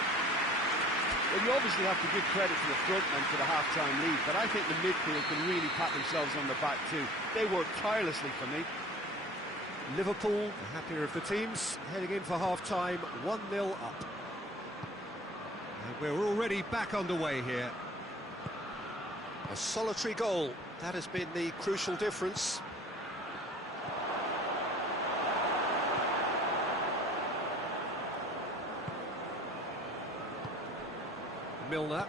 Well, you obviously have to give credit to the front men for the half-time lead, but I think the midfield can really pat themselves on the back too. They worked tirelessly for me. Liverpool, the happier of the teams, heading in for half-time, 1-0 up. And we're already back underway here. A solitary goal, that has been the crucial difference. Milner.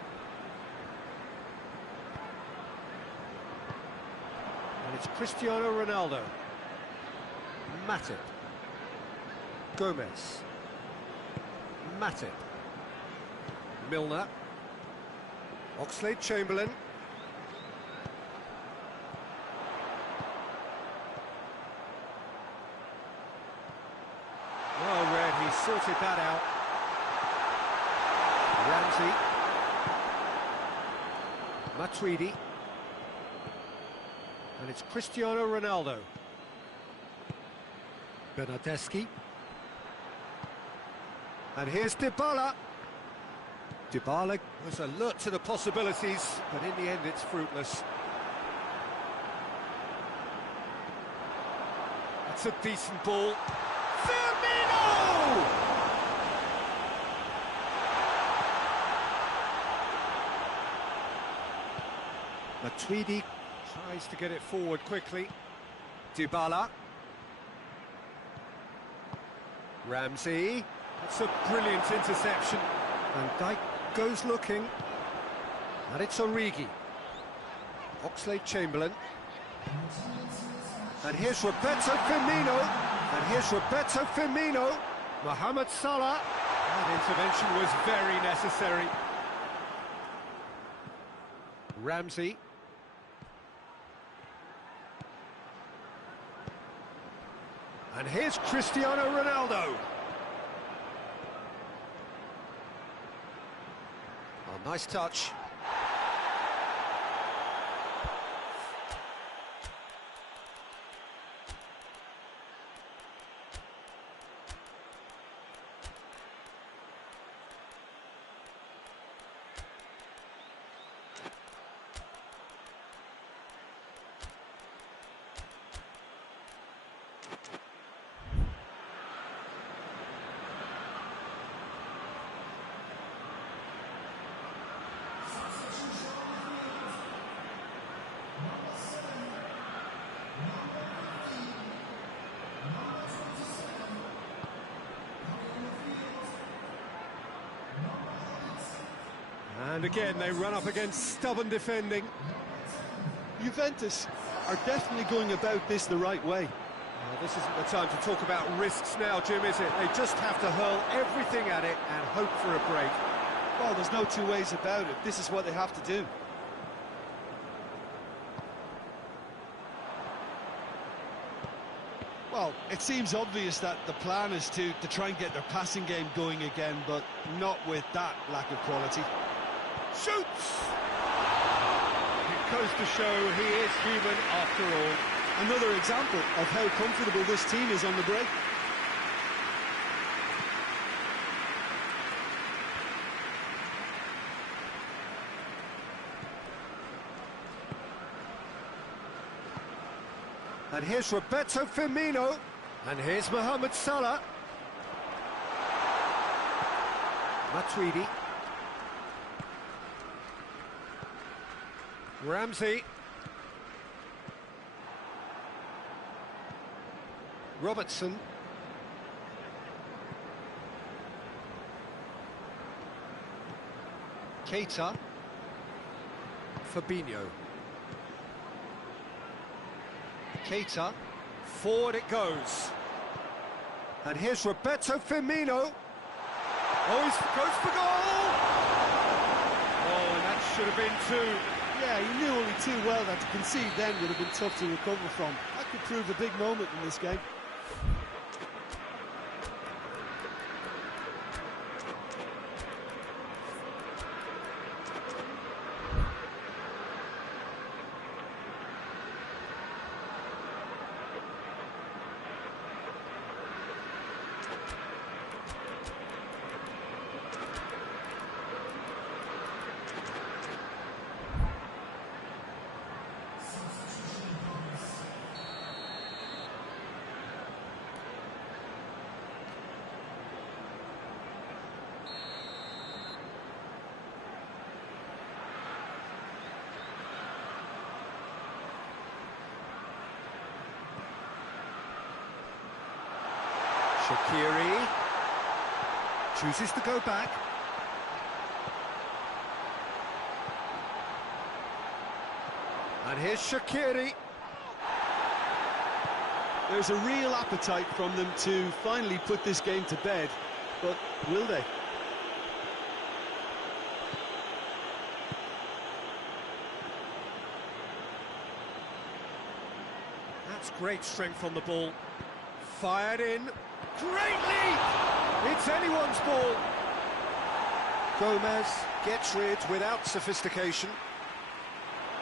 And it's Cristiano Ronaldo. Matip. Gomez. Matip. Milner. Oxlade-Chamberlain. Well read, he sorted that out. Ramsey. Matuidi. And it's Cristiano Ronaldo. Bernardeschi. And here's Dybala. Dybala was alert to the possibilities, but in the end it's fruitless. That's a decent ball. Firmino! Matuidi tries to get it forward quickly. Dybala. Ramsey. That's a brilliant interception. And Dijk goes looking. And it's Origi. Oxlade-Chamberlain. And here's Roberto Firmino. And here's Roberto Firmino. Mohamed Salah. That intervention was very necessary. Ramsey. And here's Cristiano Ronaldo. Oh, nice touch. And again, they run up against stubborn defending. Juventus are definitely going about this the right way. Well, this isn't the time to talk about risks now, Jim, is it? They just have to hurl everything at it and hope for a break. Well, there's no two ways about it. This is what they have to do. Well, it seems obvious that the plan is to try and get their passing game going again, but not with that lack of quality. Shoots! It goes to show he is human after all. Another example of how comfortable this team is on the break. And here's Roberto Firmino. And here's Mohamed Salah. Matuidi. Ramsey. Robertson. Keita. Fabinho. Keita, forward it goes. And here's Roberto Firmino. Oh, he goes for goal! Oh, and that should have been two. Yeah, he knew only too well that to concede then would have been tough to recover from. That could prove a big moment in this game. Shaqiri chooses to go back. And here's Shaqiri. There's a real appetite from them to finally put this game to bed, but will they? That's great strength on the ball. Fired in. Great lead! It's anyone's ball. Gomez gets rid without sophistication.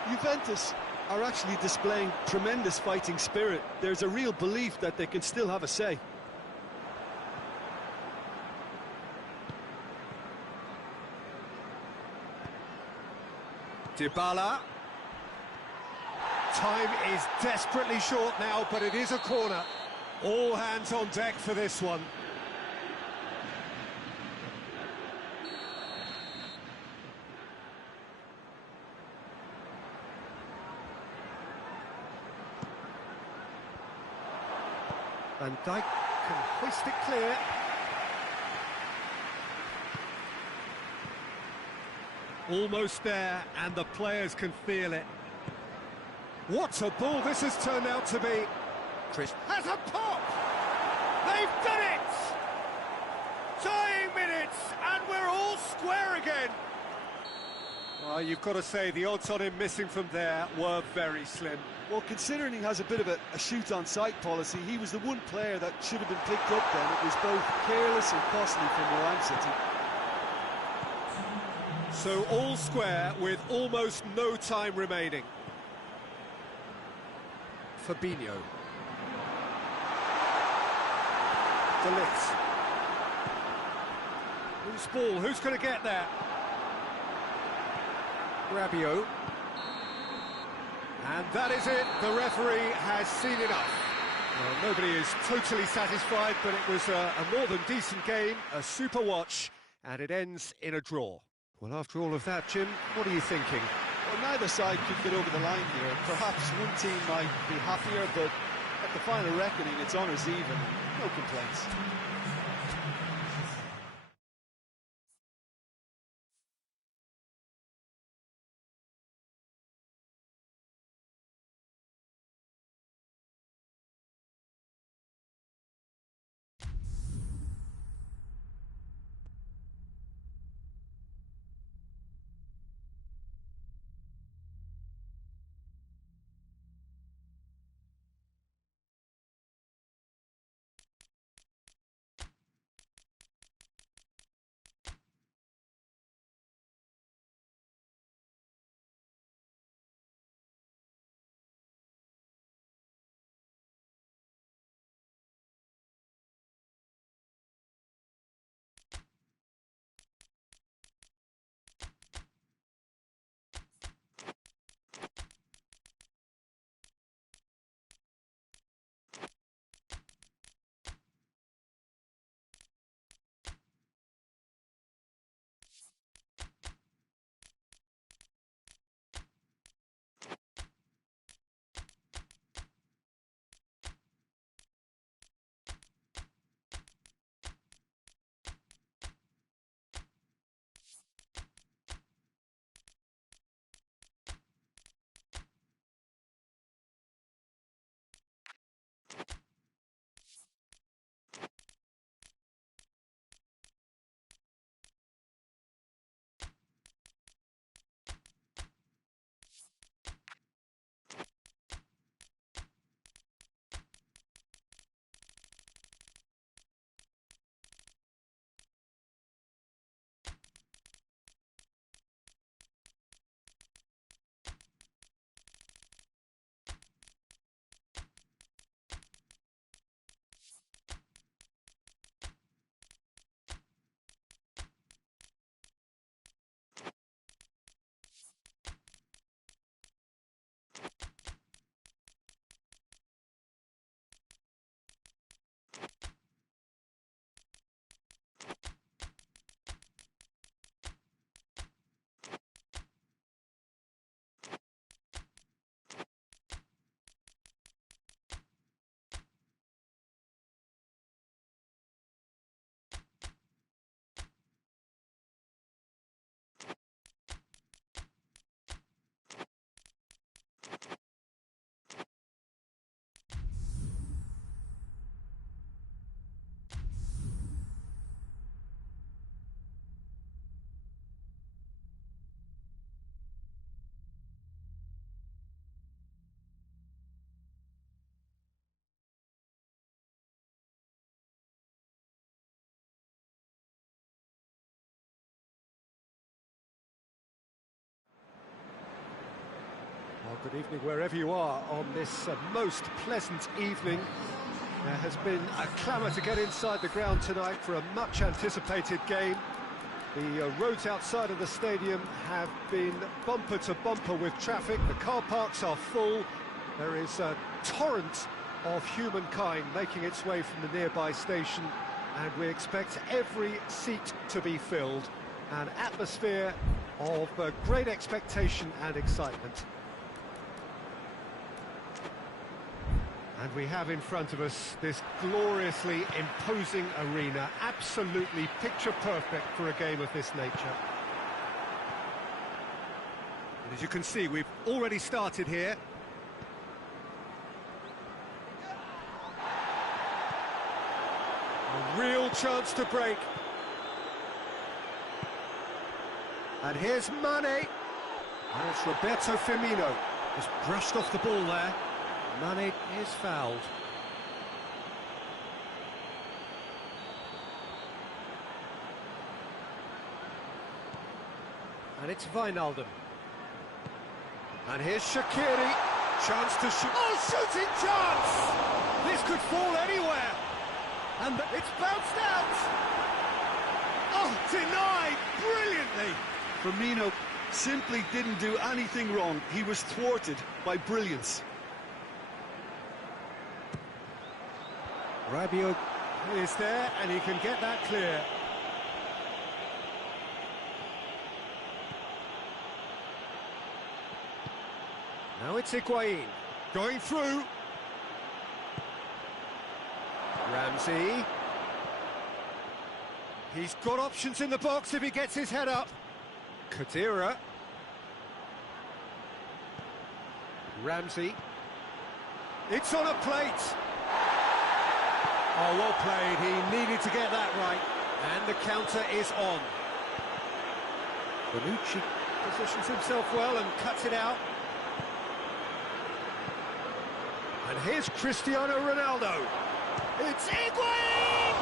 Juventus are actually displaying tremendous fighting spirit. There's a real belief that they can still have a say. Dybala. Time is desperately short now, but it is a corner. All hands on deck for this one. Van Dijk can hoist it clear. Almost there, and the players can feel it. What a ball this has turned out to be. Chris has a pop! They've done it! Tying minutes, and we're all square again. Well, you've got to say, the odds on him missing from there were very slim. Well, considering he has a bit of a shoot-on-sight policy, he was the one player that should have been picked up then. It was both careless and costly from Milan City. So all square with almost no time remaining. Fabinho. De Ligt. Who's ball? Who's going to get there? Rabiot. And that is it. The referee has seen enough. Well, nobody is totally satisfied, but it was a more than decent game, a super watch, and it ends in a draw. Well, after all of that, Jim, what are you thinking? Well, neither side could get over the line here. Perhaps one team might be happier, but at the final reckoning, it's honours even. No complaints. Well, good evening wherever you are on this most pleasant evening. There has been a clamour to get inside the ground tonight for a much anticipated game. The roads outside of the stadium have been bumper to bumper with traffic. The car parks are full. There is a torrent of humankind making its way from the nearby station, and we expect every seat to be filled. An atmosphere of great expectation and excitement. And we have in front of us this gloriously imposing arena, absolutely picture perfect for a game of this nature. And as you can see, we've already started here. A real chance to break. And here's Mane. And it's Roberto Firmino. Just brushed off the ball there. Mane is fouled. And it's Wijnaldum. And here's Shaqiri. Chance to shoot. Oh, shooting chance! This could fall anywhere. And it's bounced out. Oh, denied brilliantly. Firmino simply didn't do anything wrong. He was thwarted by brilliance. Rabiot is there, and he can get that clear. Now it's Higuain, going through. Ramsey. He's got options in the box if he gets his head up. Khedira. Ramsey. It's on a plate. Oh, well played. He needed to get that right. And the counter is on. Bonucci positions himself well and cuts it out. And here's Cristiano Ronaldo. It's Higuain!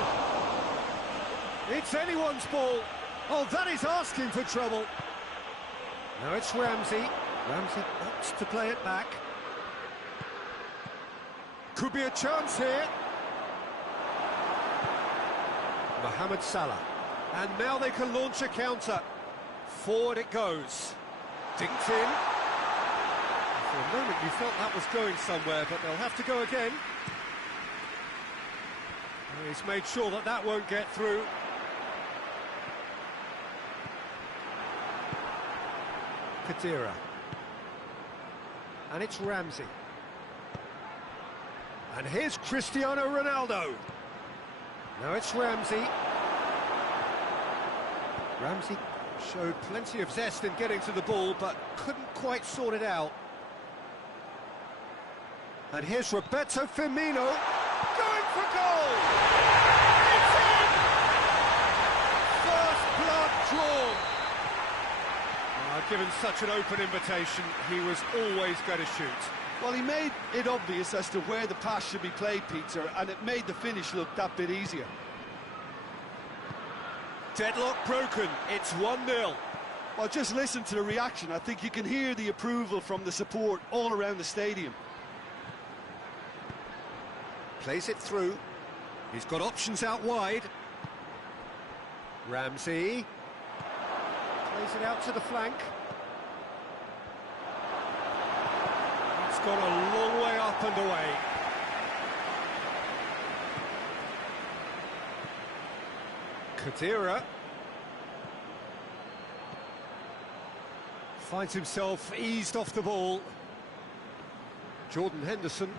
It's anyone's ball. Oh, that is asking for trouble. Now it's Ramsey. Ramsey opts to play it back. Could be a chance here. Mohamed Salah. And now they can launch a counter. Forward it goes. Dinked in. For a moment you felt that was going somewhere, but they'll have to go again. He's made sure that that won't get through. Khedira. And it's Ramsey. And here's Cristiano Ronaldo. Now it's Ramsey. Ramsey showed plenty of zest in getting to the ball, but couldn't quite sort it out. And here's Roberto Firmino, going for goal! It's in! First blood drawn. Given such an open invitation, he was always going to shoot. Well, he made it obvious as to where the pass should be played, Peter, and it made the finish look that bit easier. Deadlock broken, it's 1-0. Well, just listen to the reaction. I think you can hear the approval from the support all around the stadium. Plays it through. He's got options out wide. Ramsey. Plays it out to the flank. It's gone a long way up and away. Khedira finds himself eased off the ball. Jordan Henderson.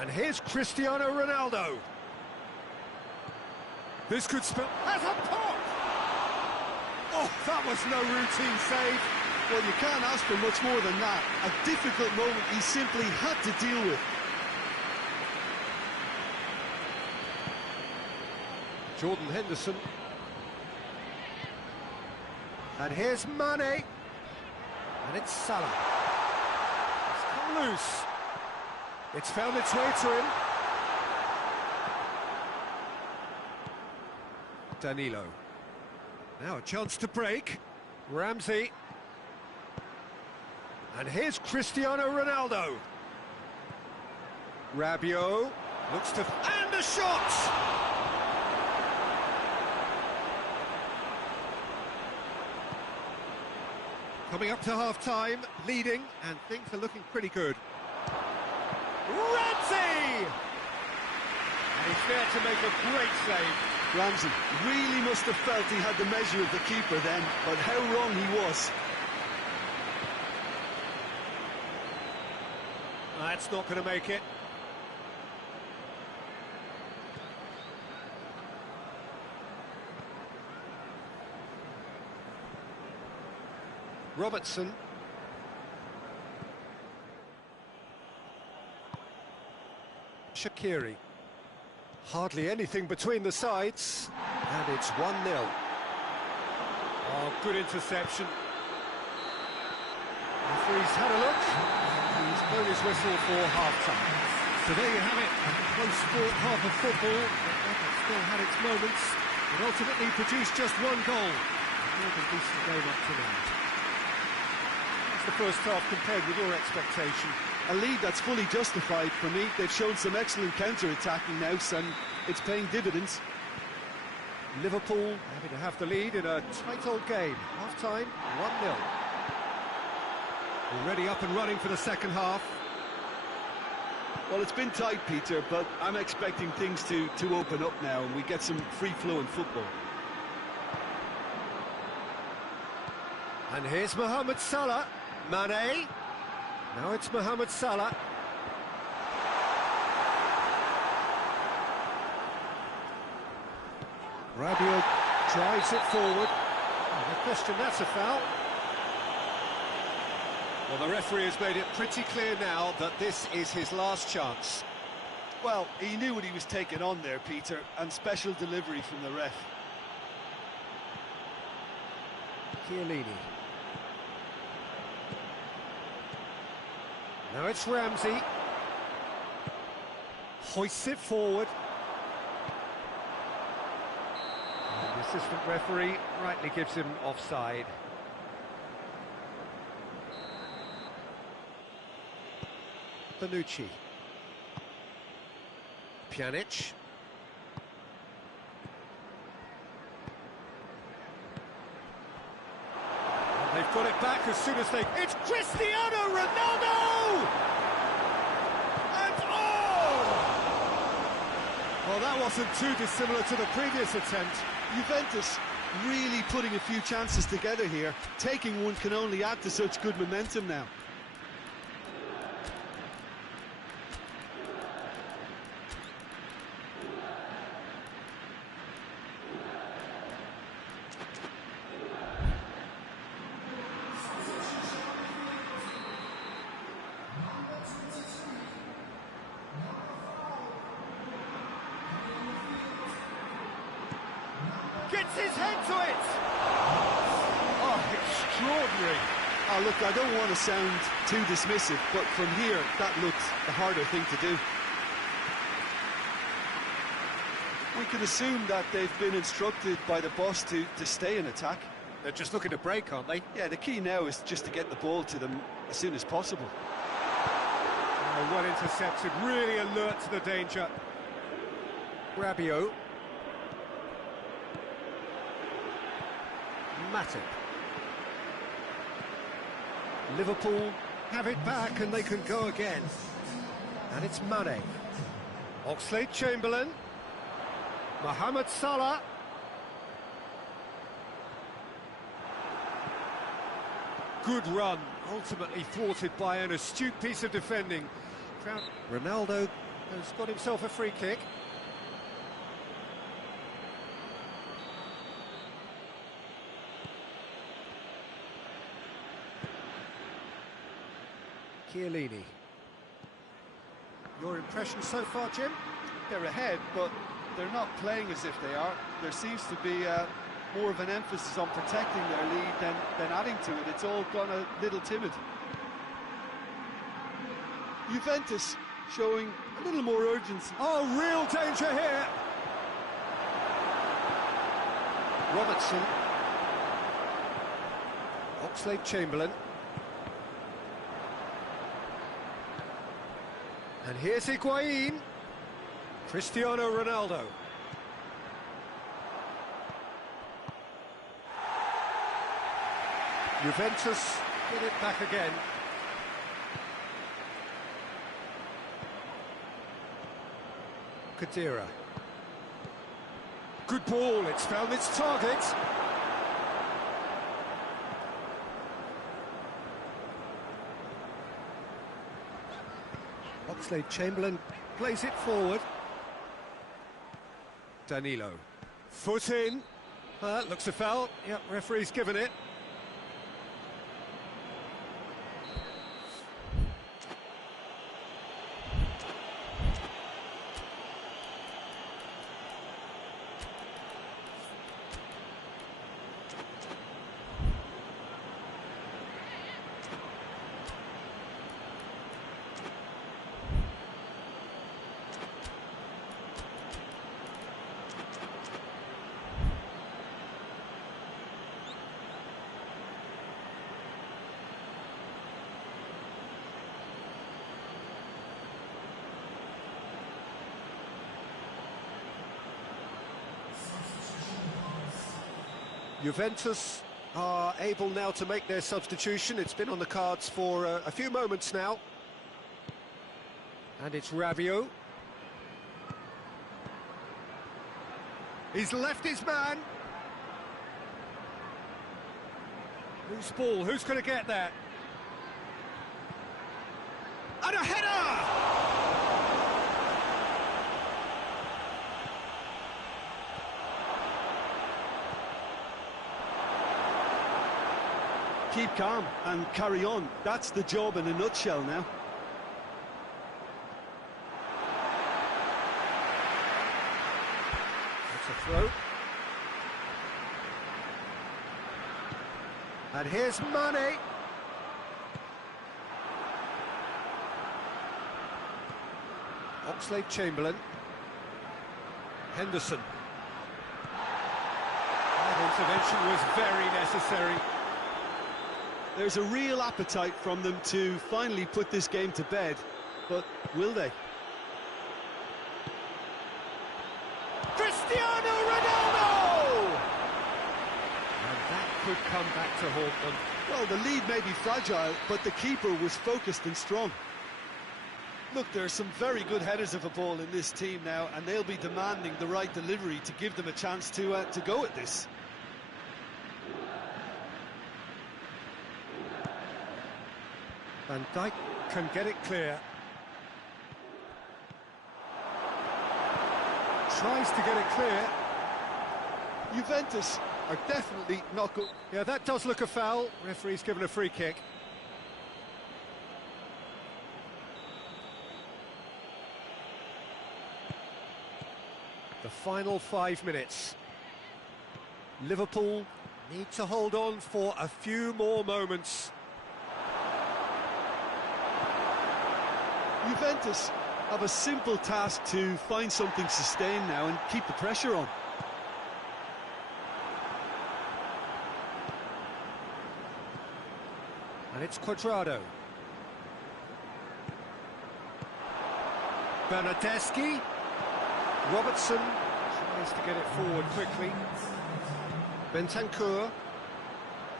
And here's Cristiano Ronaldo. This could spell... Has a pop! Oh, that was no routine save. Well, you can't ask for much more than that. A difficult moment he simply had to deal with. Jordan Henderson. And here's Mane. And it's Salah. It's come loose. It's found its way to him. Danilo. Now a chance to break. Ramsey. And here's Cristiano Ronaldo. Rabiot looks to... and a shot! Coming up to half-time, leading, and things are looking pretty good. Ramsey! And he's there to make a great save. Ramsey really must have felt he had the measure of the keeper then, but how wrong he was. That's not going to make it. Robertson. Shaqiri. Hardly anything between the sides, and it's 1-0. Oh, good interception. Referee's had a look, and he's blown his whistle for half-time. So there you have it, one sport, half of football, that still had its moments, but ultimately produced just one goal. More than decent game up to now. That's the first half compared with your expectation. A lead that's fully justified for me. They've shown some excellent counter-attacking now, and it's paying dividends. Liverpool having to have the lead in a tight old game. Half-time, 1-0. Already up and running for the second half. Well, it's been tight, Peter, but I'm expecting things to open up now, and we get some free-flowing football. And here's Mohamed Salah. Mane. Now it's Mohamed Salah. Rabiot drives it forward. No question, that's a foul. Well, the referee has made it pretty clear now that this is his last chance. Well, he knew what he was taking on there, Peter, and special delivery from the ref. Chiellini. Now it's Ramsey. Hoists it forward. And the assistant referee rightly gives him offside. Bonucci. Pjanic. And they've got it back as soon as they... It's Cristiano Ronaldo! And well, that wasn't too dissimilar to the previous attempt. Juventus really putting a few chances together here. Taking one can only add to such good momentum now. Gets his head to it! Oh, extraordinary. Oh, look, I don't want to sound too dismissive, but from here, that looks the harder thing to do. We could assume that they've been instructed by the boss to stay in attack. They're just looking to break, aren't they? Yeah, the key now is just to get the ball to them as soon as possible. Oh, well intercepted, really alert to the danger. Rabiot. Matip. Liverpool have it back and they can go again. And it's Mane. Oxlade-Chamberlain. Mohamed Salah. Good run, ultimately thwarted by an astute piece of defending. Ronaldo has got himself a free kick. Chiellini. Your impression so far, Jim? They're ahead, but they're not playing as if they are. There seems to be more of an emphasis on protecting their lead than adding to it. It's all gone a little timid. Juventus showing a little more urgency. Oh, real danger here! Robertson. Oxlade-Chamberlain. And here's Higuain. Cristiano Ronaldo. Juventus get it back again. Kadira. Good ball, it's found its target. Oxlade-Chamberlain plays it forward. Danilo. Foot in. Looks a foul. Yep, referee's given it. Juventus are able now to make their substitution. It's been on the cards for a few moments now. And it's Rabiot. He's left his man. Whose ball? Who's going to get that? And a header! Keep calm and carry on. That's the job in a nutshell now. That's a throw. And here's Mane. Oxlade-Chamberlain. Henderson. That intervention was very necessary. There's a real appetite from them to finally put this game to bed, but will they? Cristiano Ronaldo! And that could come back to haunt them. Well, the lead may be fragile, but the keeper was focused and strong. Look, there are some very good headers of a ball in this team now, and they'll be demanding the right delivery to give them a chance to go at this. Van Dijk can get it clear. Tries to get it clear. Juventus are definitely not good. Yeah, that does look a foul. Referee's given a free kick. The final 5 minutes. Liverpool need to hold on for a few more moments. Juventus have a simple task to find something sustained now and keep the pressure on. And it's Cuadrado. Bernardeschi. Robertson tries to get it forward quickly. Bentancur.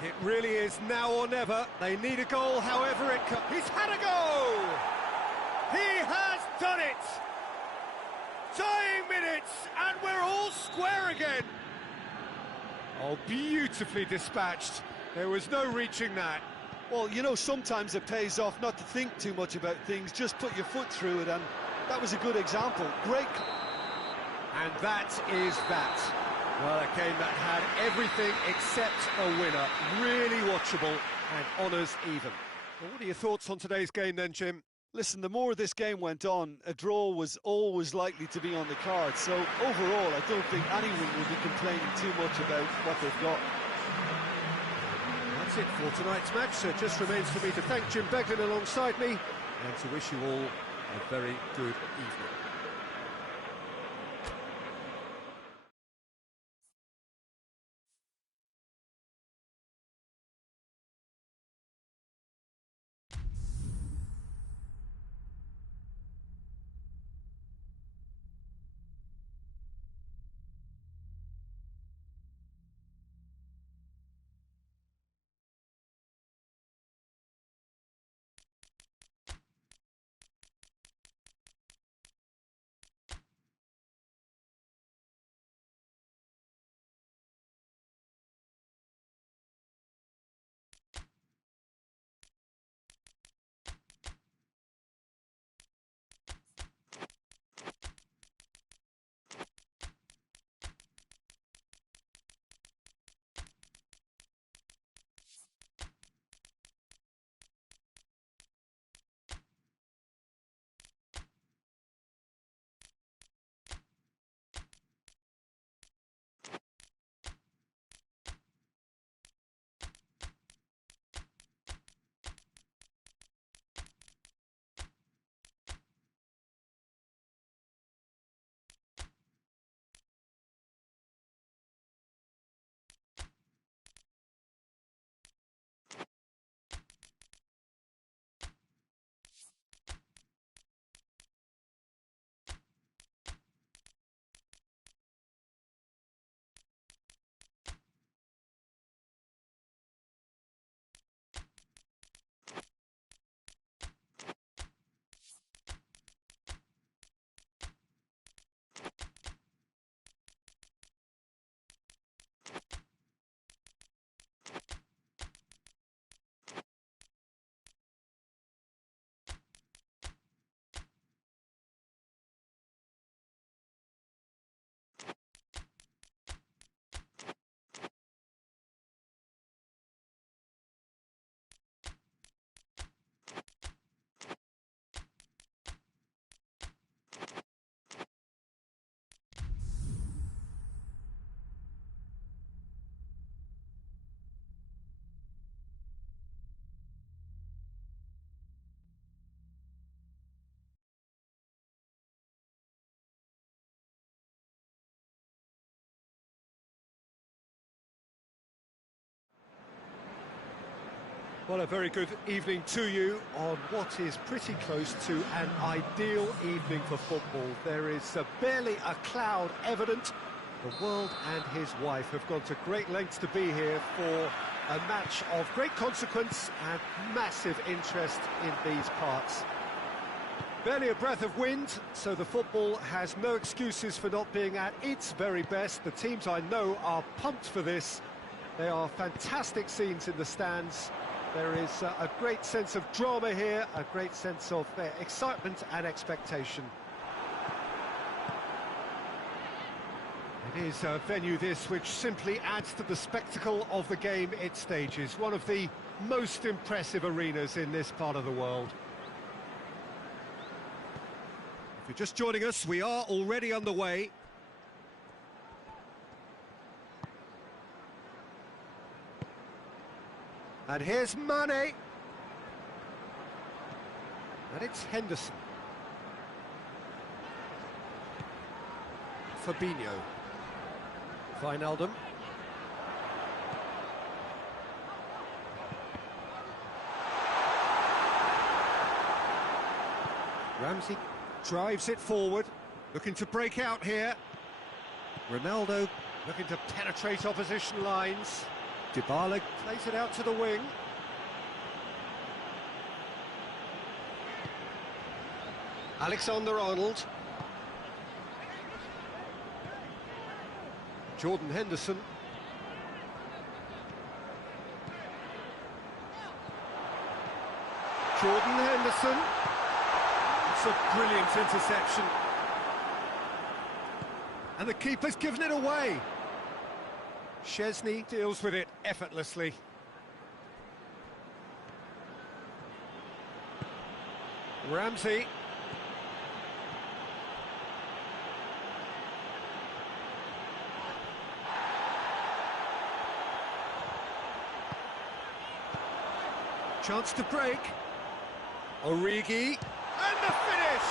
It really is now or never. They need a goal, however it comes. He's had a goal! He has done it! Dying minutes, and we're all square again. Oh, beautifully dispatched. There was no reaching that. Well, you know, sometimes it pays off not to think too much about things, just put your foot through it, and that was a good example. Great. And that is that. Well, a game that had everything except a winner. Really watchable and honours even. Well, what are your thoughts on today's game then, Jim? Listen, the more this game went on, a draw was always likely to be on the card. So overall, I don't think anyone will be complaining too much about what they've got. That's it for tonight's match. So it just remains for me to thank Jim Beglin alongside me and to wish you all a very good evening. Well, a very good evening to you on what is pretty close to an ideal evening for football. There is barely a cloud evident. The world and his wife have gone to great lengths to be here for a match of great consequence and massive interest in these parts. Barely a breath of wind, so the football has no excuses for not being at its very best. The teams I know are pumped for this. They are fantastic scenes in the stands. There is a great sense of drama here, a great sense of excitement and expectation. It is a venue this which simply adds to the spectacle of the game it stages. One of the most impressive arenas in this part of the world. If you're just joining us, we are already underway. And here's Mane. And it's Henderson. Fabinho. Wijnaldum. Ramsey drives it forward, looking to break out here. Ronaldo looking to penetrate opposition lines. Dybala plays it out to the wing. Alexander-Arnold. Jordan Henderson. Jordan Henderson. It's a brilliant interception. And the keeper's given it away. Szczesny deals with it effortlessly. Ramsey. Chance to break. Origi. And the finish!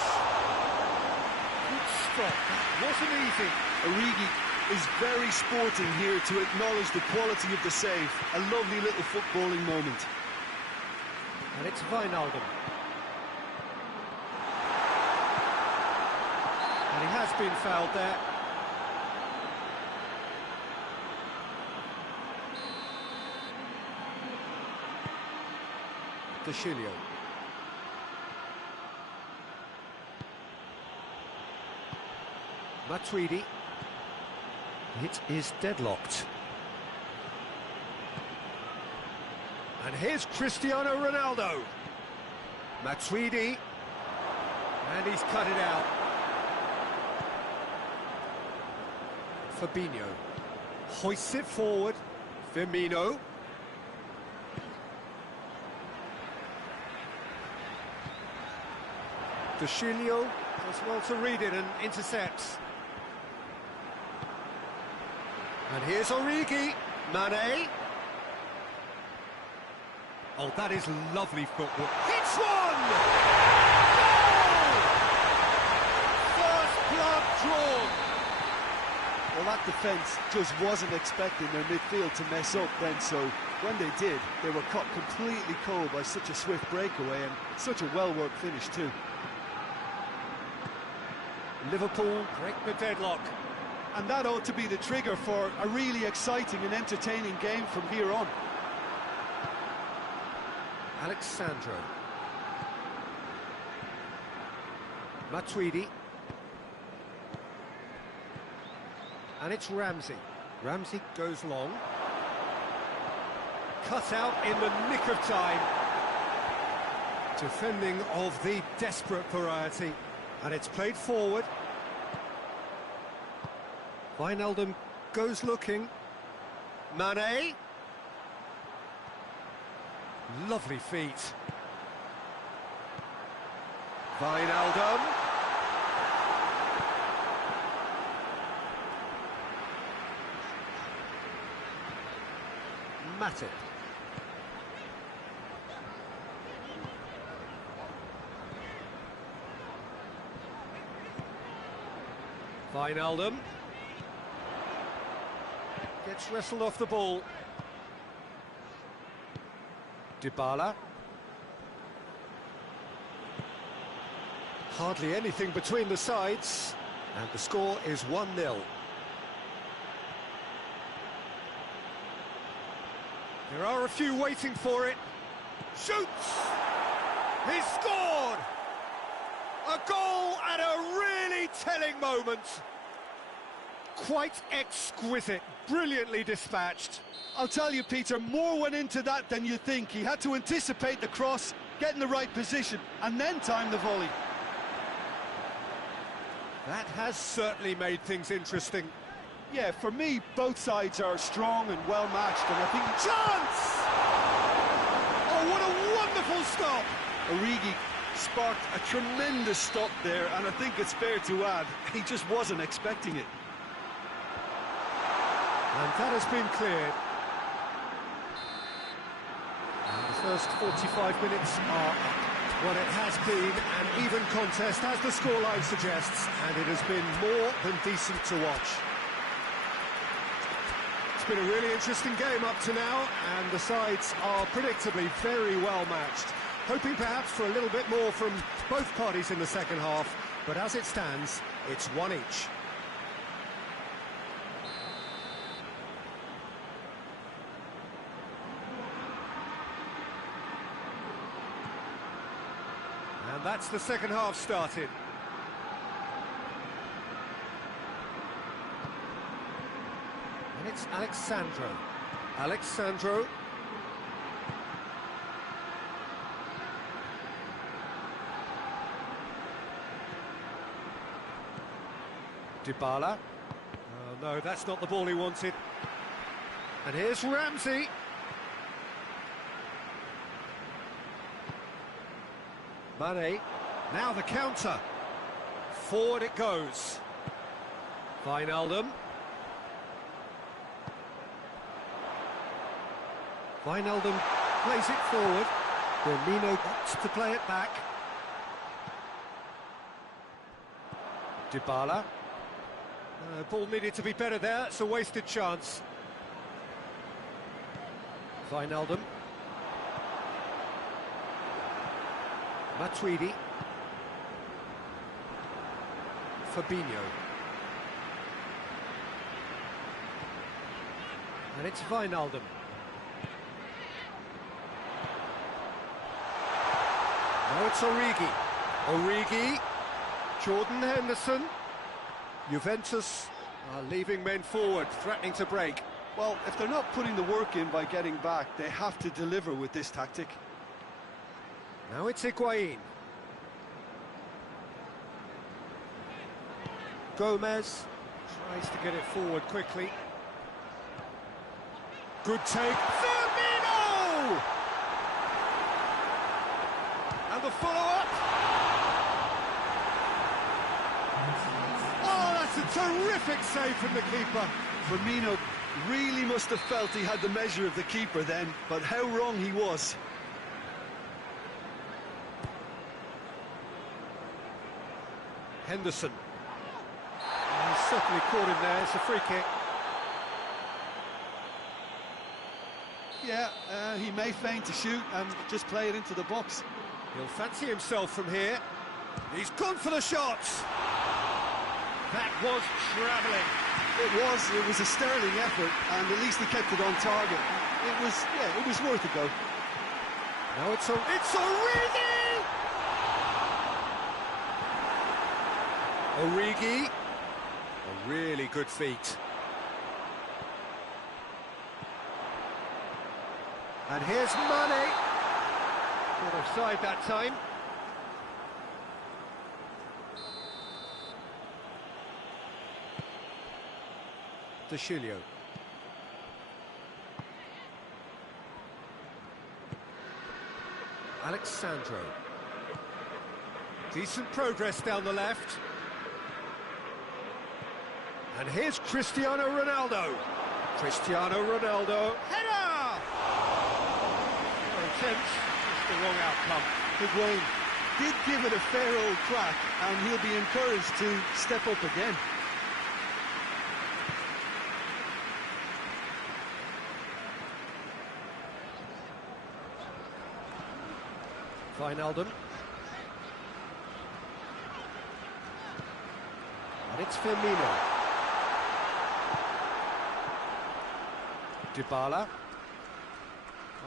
Good stop. That wasn't easy. Origi is very sporting here to acknowledge the quality of the save. A lovely little footballing moment. And it's Wijnaldum. And he has been fouled there. Dashilio. Matuidi. It is deadlocked. And here's Cristiano Ronaldo. Matuidi. And he's cut it out. Fabinho. Hoists it forward. Firmino. Dashilio does well to read it and intercepts. And here's Origi. Mane. Oh, that is lovely football. Hits one! Goal! First blood drawn. Well, that defence just wasn't expecting their midfield to mess up then, so when they did, they were caught completely cold by such a swift breakaway and such a well-worked finish too. Liverpool break the deadlock. And that ought to be the trigger for a really exciting and entertaining game from here on. Alexandro. Matuidi. And it's Ramsey. Ramsey goes long. Cut out in the nick of time. Defending of the desperate variety. And it's played forward. Wijnaldum goes looking. Mane. Lovely feet. Wijnaldum. Matip. Wijnaldum. Gets wrestled off the ball. Dybala. Hardly anything between the sides, and the score is 1-0. There are a few waiting for it. Shoots! He's scored! A goal at a really telling moment. Quite exquisite, brilliantly dispatched. I'll tell you, Peter, more went into that than you think. He had to anticipate the cross, get in the right position, and then time the volley. That has certainly made things interesting. Yeah, for me, both sides are strong and well-matched, and I think... Chance! Oh, what a wonderful stop! Origi sparked a tremendous stop there, and I think it's fair to add, he just wasn't expecting it. And that has been cleared. And the first 45 minutes are up. Well, it has been an even contest, as the scoreline suggests, and it has been more than decent to watch. It's been a really interesting game up to now, and the sides are predictably very well matched. Hoping perhaps for a little bit more from both parties in the second half, but as it stands, it's one each. And that's the second half started. And it's Alexandro. Alexandro. Dybala. Oh, no, that's not the ball he wanted. And here's Ramsey. Mane, now the counter. Forward it goes. Wijnaldum. Wijnaldum plays it forward. Firmino opts to play it back. Dybala. Ball needed to be better there, it's a wasted chance. Wijnaldum. Matuidi. Fabinho. And it's Wijnaldum. Now it's Origi. Origi. Jordan Henderson. Juventus are leaving men forward, threatening to break. Well, if they're not putting the work in by getting back, they have to deliver with this tactic. Now it's Higuain. Gomez tries to get it forward quickly. Good take. Firmino! And the follow-up. Oh, that's a terrific save from the keeper. Firmino really must have felt he had the measure of the keeper then, but how wrong he was. Henderson. He's certainly caught him there, it's a free kick. Yeah, he may feign to shoot and just play it into the box. He'll fancy himself from here. He's gone for the shots. That was travelling. It was a sterling effort, and at least he kept it on target. It was worth a go. Now it's Origi! Origi. A really good feat. And here's Mane. Not offside that time. De Chilio. Alexandro. Decent progress down the left. And here's Cristiano Ronaldo. Cristiano Ronaldo. Header! Very intense, just the wrong outcome. Higuain did give it a fair old crack, and he'll be encouraged to step up again. Wijnaldum. And it's Firmino. Dybala.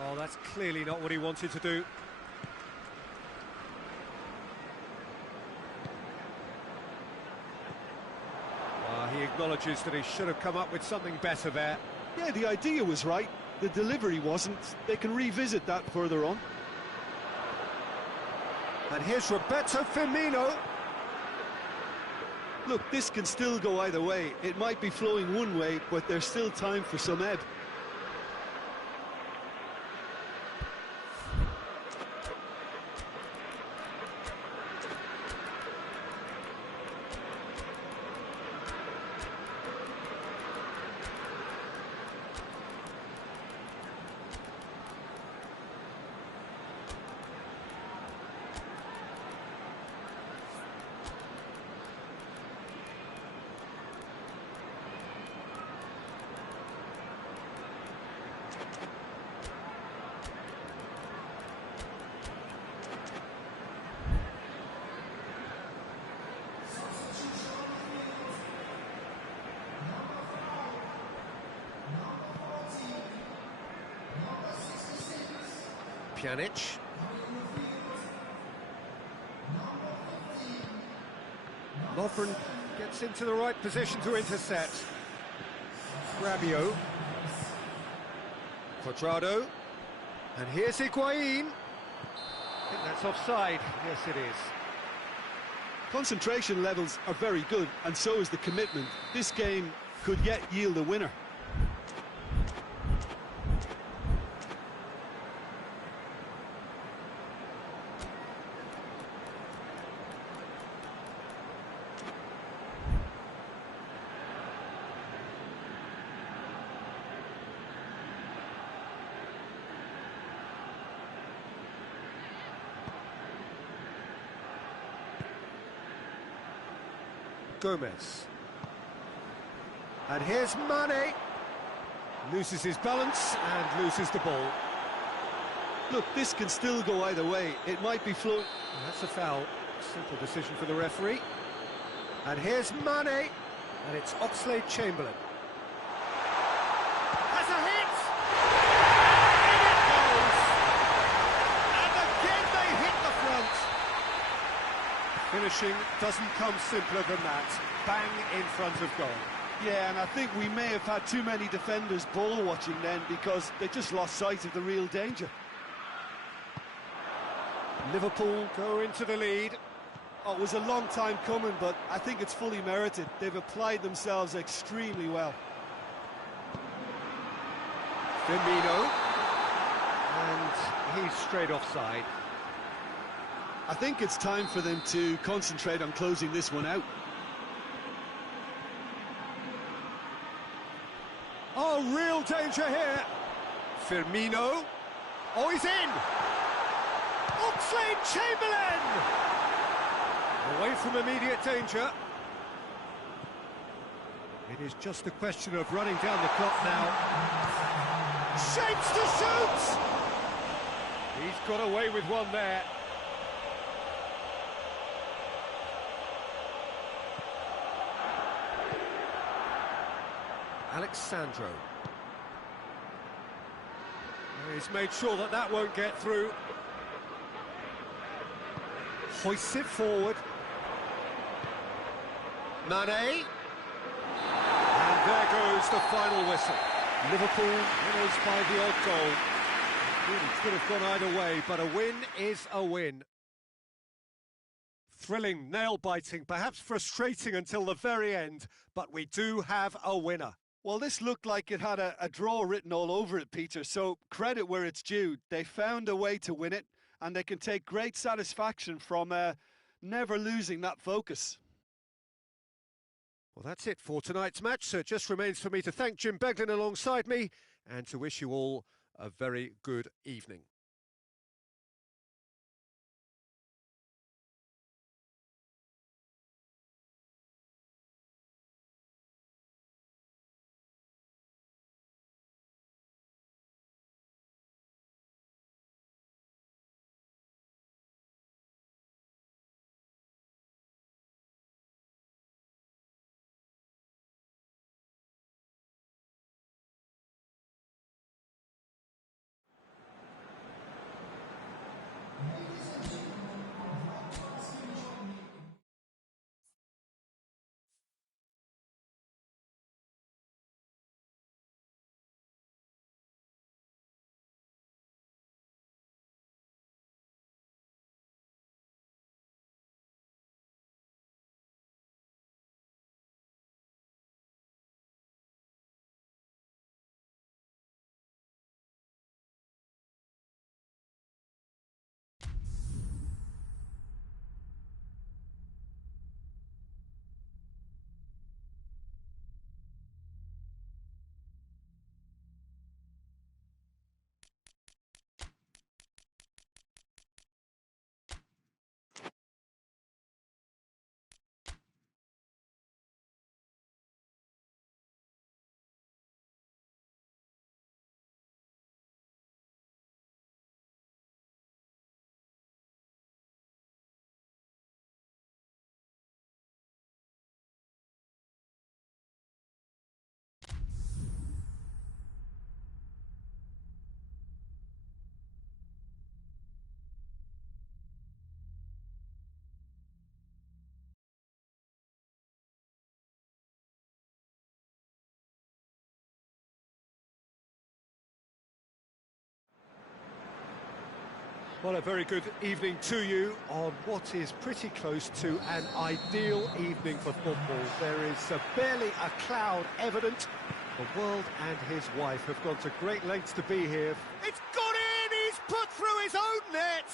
Oh, that's clearly not what he wanted to do. He acknowledges that he should have come up with something better there. Yeah, the idea was right, the delivery wasn't. They can revisit that further on. And here's Roberto Firmino. Look, this can still go either way. It might be flowing one way, but there's still time for some ebb. Pjanic. Lovren gets into the right position to intercept. Rabiot. Cuadrado. And here's Higuain. I think that's offside. Yes, it is. Concentration levels are very good, and so is the commitment. This game could yet yield a winner. Gomez. And here's Mane. Loses his balance and loses the ball. Look, this can still go either way. It might be flowing. That's a foul. Simple decision for the referee. And here's Mane. And it's Oxlade-Chamberlain. Has a hit! In it goes! And again they hit the front. Finishing doesn't come simpler than that. Bang in front of goal. Yeah, and I think we may have had too many defenders ball watching then, because they just lost sight of the real danger. Liverpool go into the lead. Oh, it was a long time coming, but I think it's fully merited. They've applied themselves extremely well. Firmino. And he's straight offside. I think it's time for them to concentrate on closing this one out. Oh, real danger here. Firmino. Oh, he's in. Oxlade-Chamberlain. Away from immediate danger. It is just a question of running down the clock now. Shapes to shoot. He's got away with one there. Alexandro. He's made sure that that won't get through. Hoists it forward. Mane. And there goes the final whistle. Liverpool winners by the odd goal. Really could have gone either way, but a win is a win. Thrilling, nail-biting, perhaps frustrating until the very end, but we do have a winner. Well, this looked like it had a draw written all over it, Peter, so credit where it's due. They found a way to win it, and they can take great satisfaction from never losing that focus. Well, that's it for tonight's match, so it just remains for me to thank Jim Beglin alongside me and to wish you all a very good evening. Well, a very good evening to you on what is pretty close to an ideal evening for football. There is barely a cloud evident. The world and his wife have gone to great lengths to be here. It's gone in! He's put through his own net!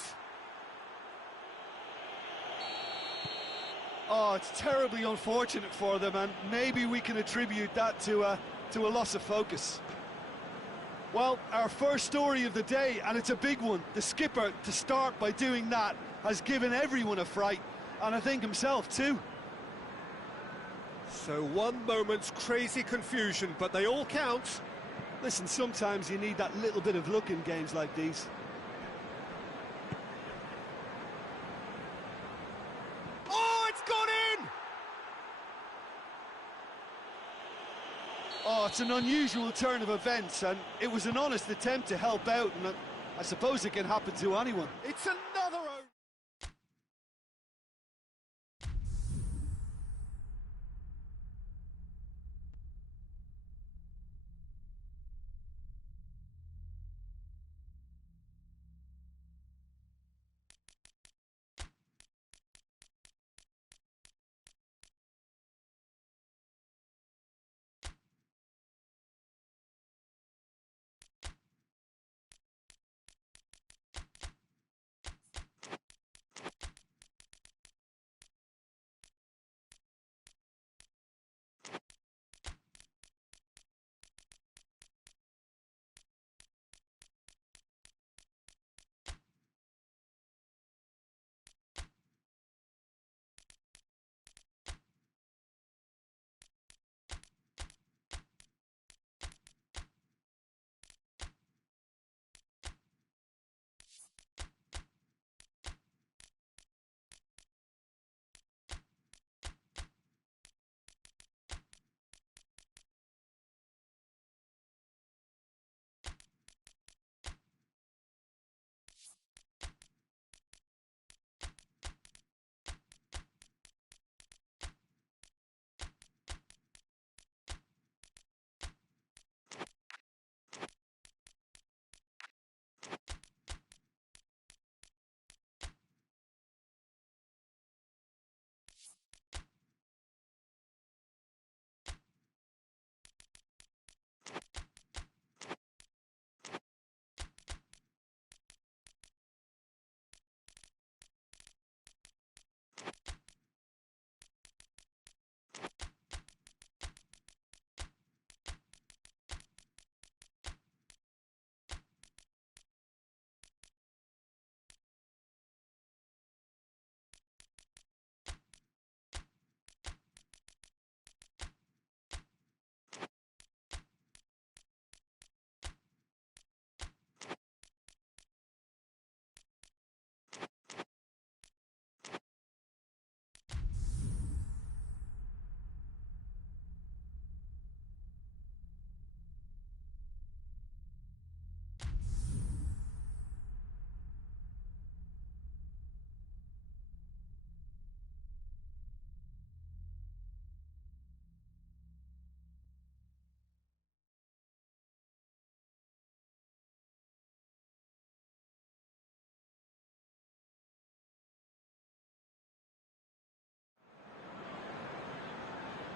Oh, it's terribly unfortunate for them, and maybe we can attribute that to a loss of focus. Well, our first story of the day, and it's a big one. The skipper, to start by doing that, has given everyone a fright, and I think himself too. So one moment's crazy confusion, but they all count. Listen, sometimes you need that little bit of luck in games like these. Oh, it's gone in! Oh, it's an unusual turn of events, and it was an honest attempt to help out, and I suppose it can happen to anyone. It's another own.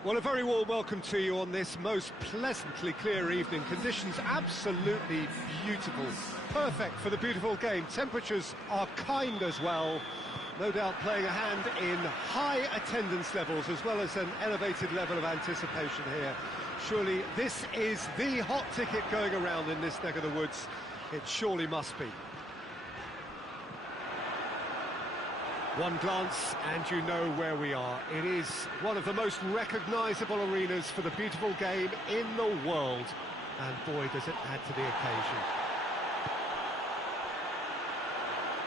Well, a very warm welcome to you on this most pleasantly clear evening. Conditions absolutely beautiful. Perfect for the beautiful game. Temperatures are kind as well. No doubt playing a hand in high attendance levels as well as an elevated level of anticipation here. Surely this is the hot ticket going around in this neck of the woods. It surely must be. One glance and you know where we are. It is one of the most recognisable arenas for the beautiful game in the world. And boy, does it add to the occasion.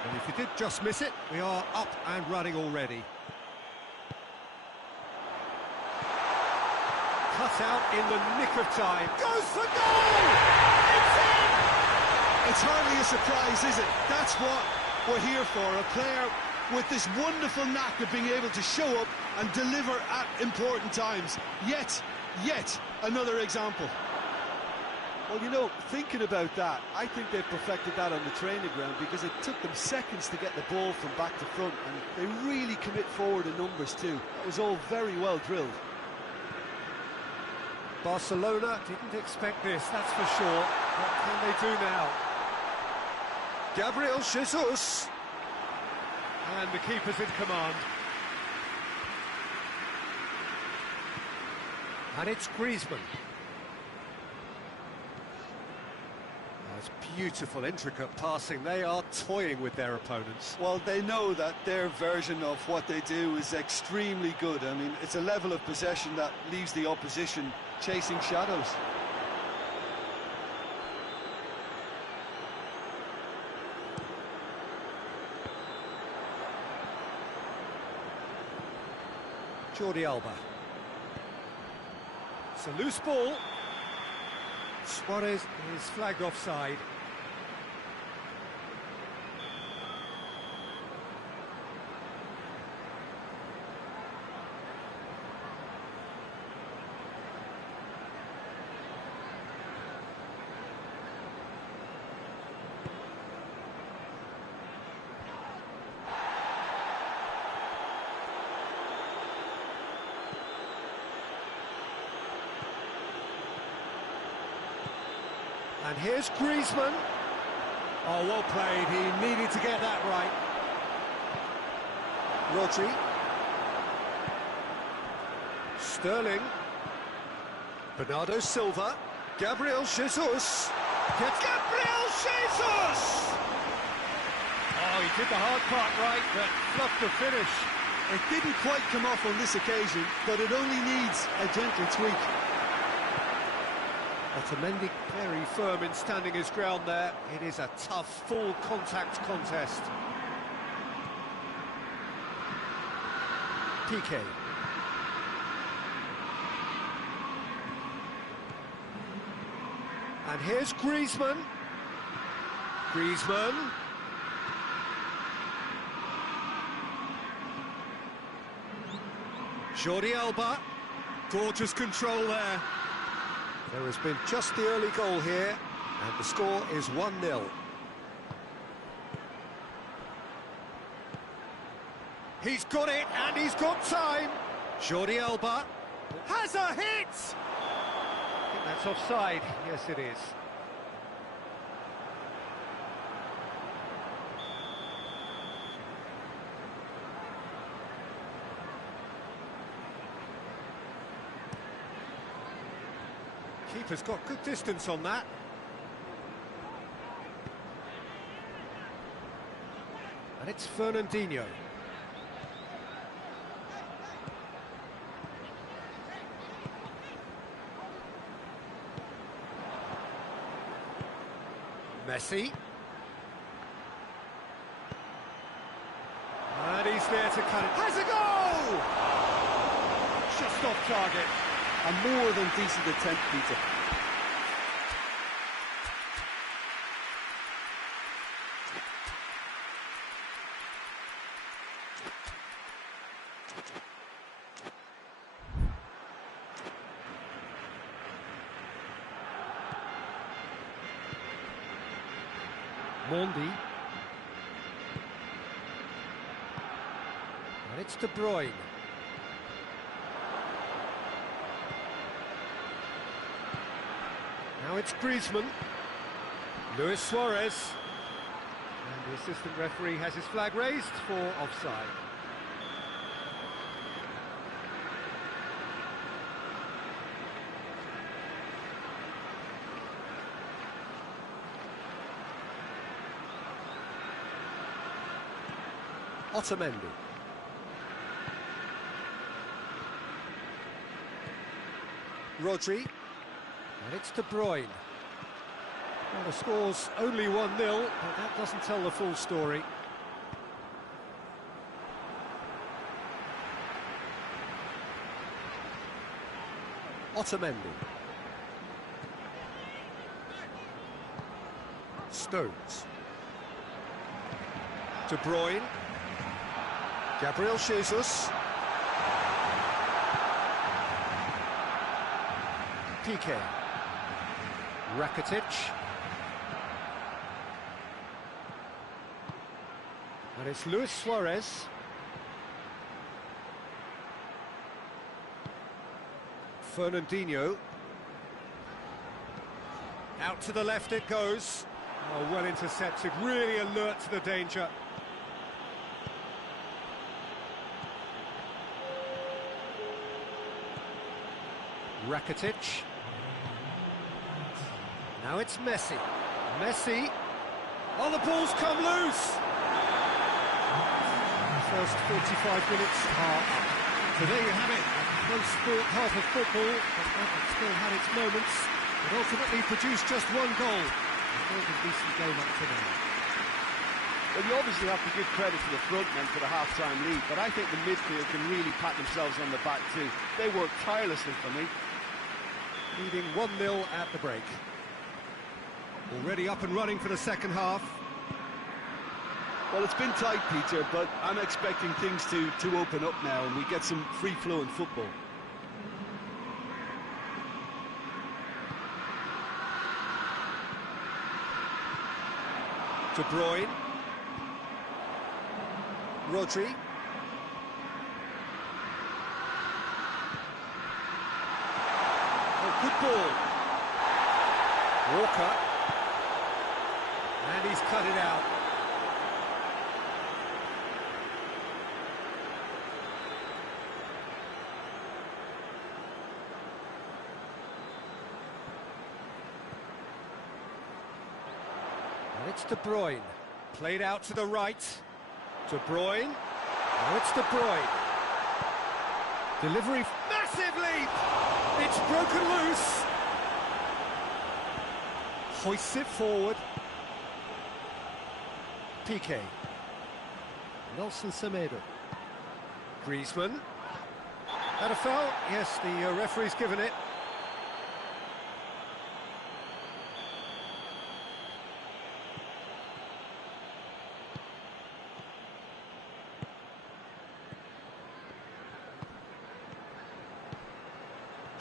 And if you did just miss it, we are up and running already. Cut out in the nick of time. Goes for goal! It's in! It's hardly a surprise, is it? That's what we're here for, a player with this wonderful knack of being able to show up and deliver at important times. Yet another example. Well, you know, thinking about that, I think they've perfected that on the training ground because it took them seconds to get the ball from back to front, and they really commit forward in numbers too. That was all very well drilled. Barcelona didn't expect this, that's for sure. What can they do now? Gabriel Jesus. And the keeper's in command. And it's Griezmann. That's beautiful, intricate passing. They are toying with their opponents. Well, they know that their version of what they do is extremely good. I mean, it's a level of possession that leaves the opposition chasing shadows. Jordi Alba. It's a loose ball. Suarez is flagged offside. And here's Griezmann. Oh, well played. He needed to get that right. Rodri. Sterling. Bernardo Silva. Gabriel Jesus. Gabriel Jesus! Oh, he did the hard part right, but fluffed the finish. It didn't quite come off on this occasion, but it only needs a gentle tweak. Otamendi very firm in standing his ground there. It is a tough, full contact contest. Piqué. And here's Griezmann. Griezmann. Jordi Alba. Gorgeous control there. There has been just the early goal here, and the score is 1-0. He's got it, and he's got time. Jordi Alba has a hit! I think that's offside. Yes, it is. Keeper's got good distance on that. And it's Fernandinho. Messi. And he's there to cut it. Has a goal! Just off target. A more than decent attempt, Peter. Mondi. And it's De Bruyne. Now it's Griezmann. Luis Suarez. And the assistant referee has his flag raised for offside. Otamendi. Rodri. And it's De Bruyne. Well, the score's only 1-0, but that doesn't tell the full story. Otamendi. Stones. De Bruyne. Gabriel Jesus. Piqué. Rakitic. And it's Luis Suarez. Fernandinho. Out to the left it goes. Oh, well intercepted, really alert to the danger. Rakitic. Now it's Messi. Messi. Oh, the ball's come loose! First 45 minutes are up. So there you have it. Close sport half of football, but it still had its moments. It ultimately produced just one goal. It was a decent game up to now. Well, you obviously have to give credit to the front men for the half-time lead, but I think the midfield can really pat themselves on the back too. They worked tirelessly for me. Leading 1-0 at the break. Already up and running for the second half. Well, it's been tight, Peter, but I'm expecting things to open up now and we get some free-flowing football. De Bruyne. Rodri. Oh, good ball. Walker. And he's cut it out. And it's De Bruyne. Played out to the right. De Bruyne. Now it's De Bruyne. Delivery. Massive leap! It's broken loose. Hoists it forward. Piqué. Nelson Semedo. Griezmann. Had a foul? Yes, the referee's given it.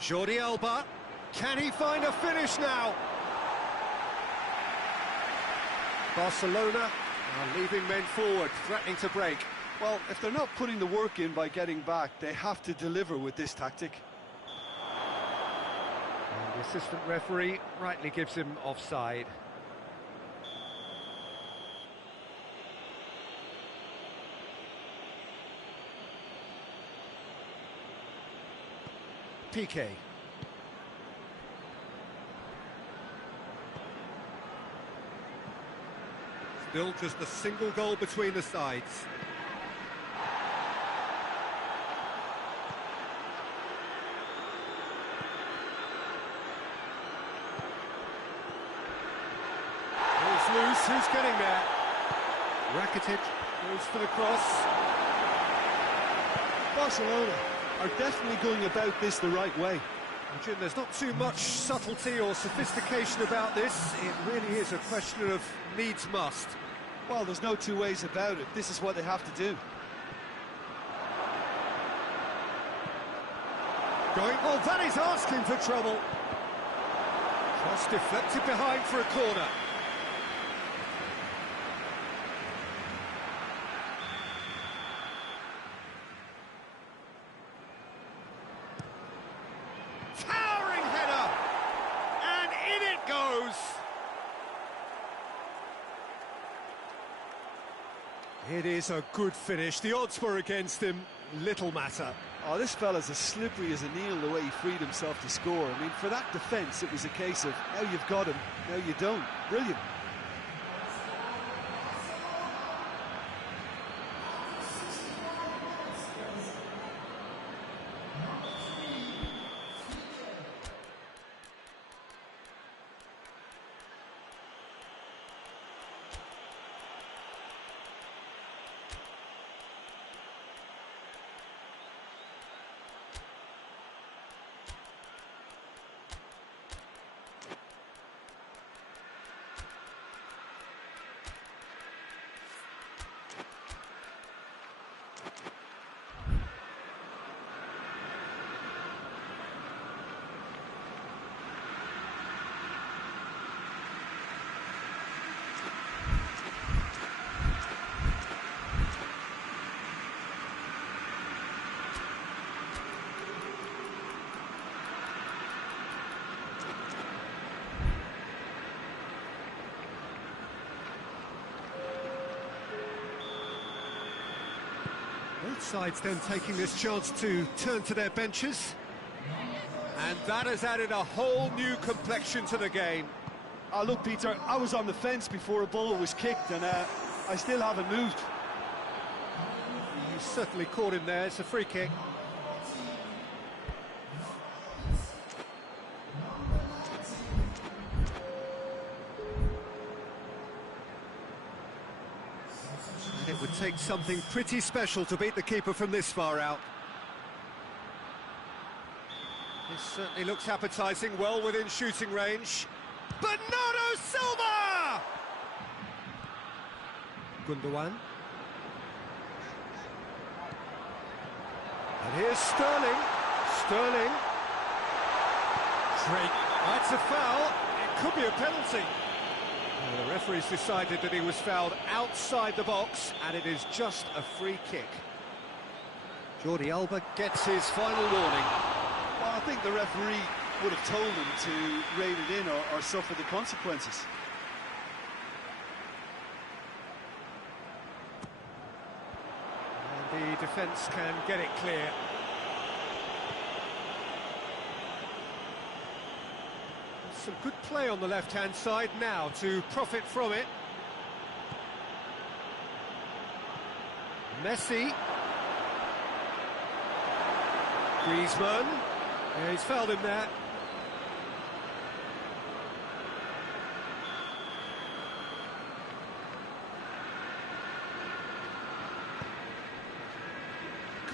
Jordi Alba. Can he find a finish now? Barcelona are leaving men forward, threatening to break. Well, if they're not putting the work in by getting back, they have to deliver with this tactic. And the assistant referee rightly gives him offside. Piqué. Still just a single goal between the sides. Ball's loose, who's getting there? Rakitic goes for the cross. Barcelona are definitely going about this the right way. Jim, there's not too much subtlety or sophistication about this. It really is a question of needs must. Well, there's no two ways about it. This is what they have to do. Going, oh, that is asking for trouble. Cross deflected behind for a corner. Towering header! And in it goes! It is a good finish. The odds were against him. Little matter. Oh, this fella's as slippery as an eel the way he freed himself to score. I mean, for that defence, it was a case of, now you've got him, now you don't. Brilliant. Sides then taking this chance to turn to their benches. And that has added a whole new complexion to the game. Look, Peter, I was on the fence before a ball was kicked, and I still haven't moved. You certainly caught him there. It's a free kick. And it would take something pretty special to beat the keeper from this far out. This certainly looks appetising, well within shooting range. Bernardo Silva! Gundogan. And here's Sterling. Sterling. Great. That's a foul. It could be a penalty. Well, the referee's decided that he was fouled outside the box, and it is just a free kick. Jordi Alba gets his final warning. Well, I think the referee would have told him to rein it in or suffer the consequences. And the defence can get it clear. Some good play on the left-hand side now to profit from it. Messi. Griezmann. Yeah, he's fouled him there.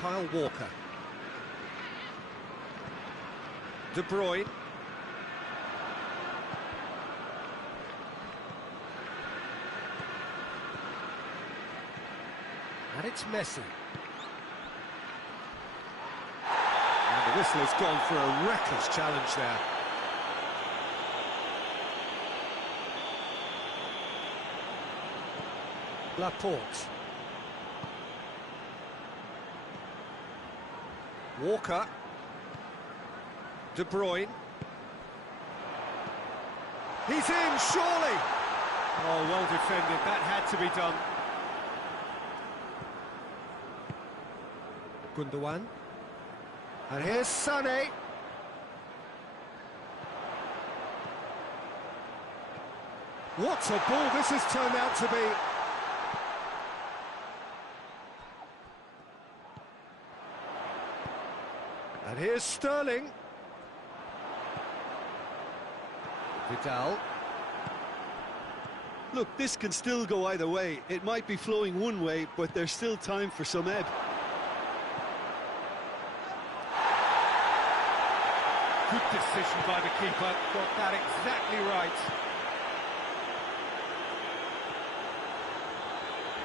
Kyle Walker. De Bruyne. And it's Messi. And the whistle has gone for a reckless challenge there. Laporte. Walker. De Bruyne. He's in, surely! Oh, well defended, that had to be done. Gundogan. And here's Sané. What a ball this has turned out to be. And here's Sterling. Vidal. Look, this can still go either way. It might be flowing one way, but there's still time for some ebb. Good decision by the keeper, got that exactly right.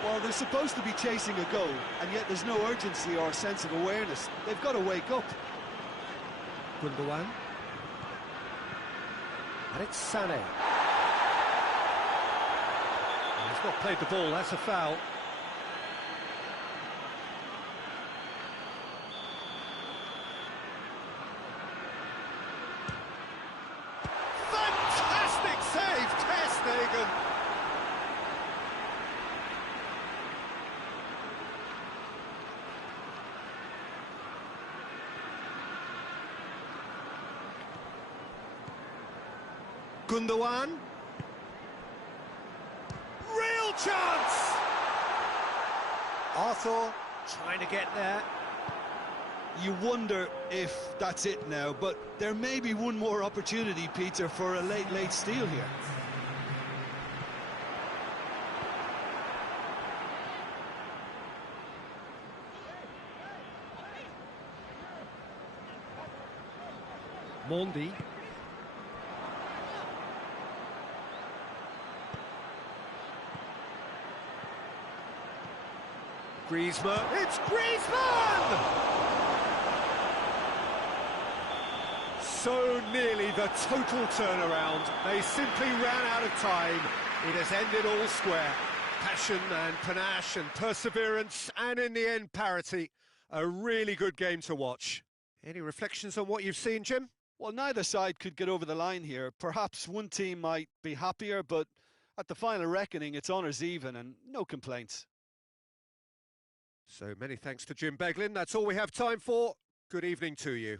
Well, they're supposed to be chasing a goal, and yet there's no urgency or sense of awareness. They've got to wake up. Gundogan. And it's Sané. He's not played the ball, that's a foul. Fantastic save, Ter Stegen. Gundogan. Real chance! Arthur trying to get there. You wonder if that's it now, but there may be one more opportunity, Peter, for a late steal here. Mondi. Griezmann. It's Griezmann! So nearly the total turnaround. They simply ran out of time. It has ended all square. Passion and panache and perseverance, and in the end, parity. A really good game to watch. Any reflections on what you've seen, Jim? Well, neither side could get over the line here. Perhaps one team might be happier, but at the final reckoning, it's honours even and no complaints. So many thanks to Jim Beglin. That's all we have time for. Good evening to you.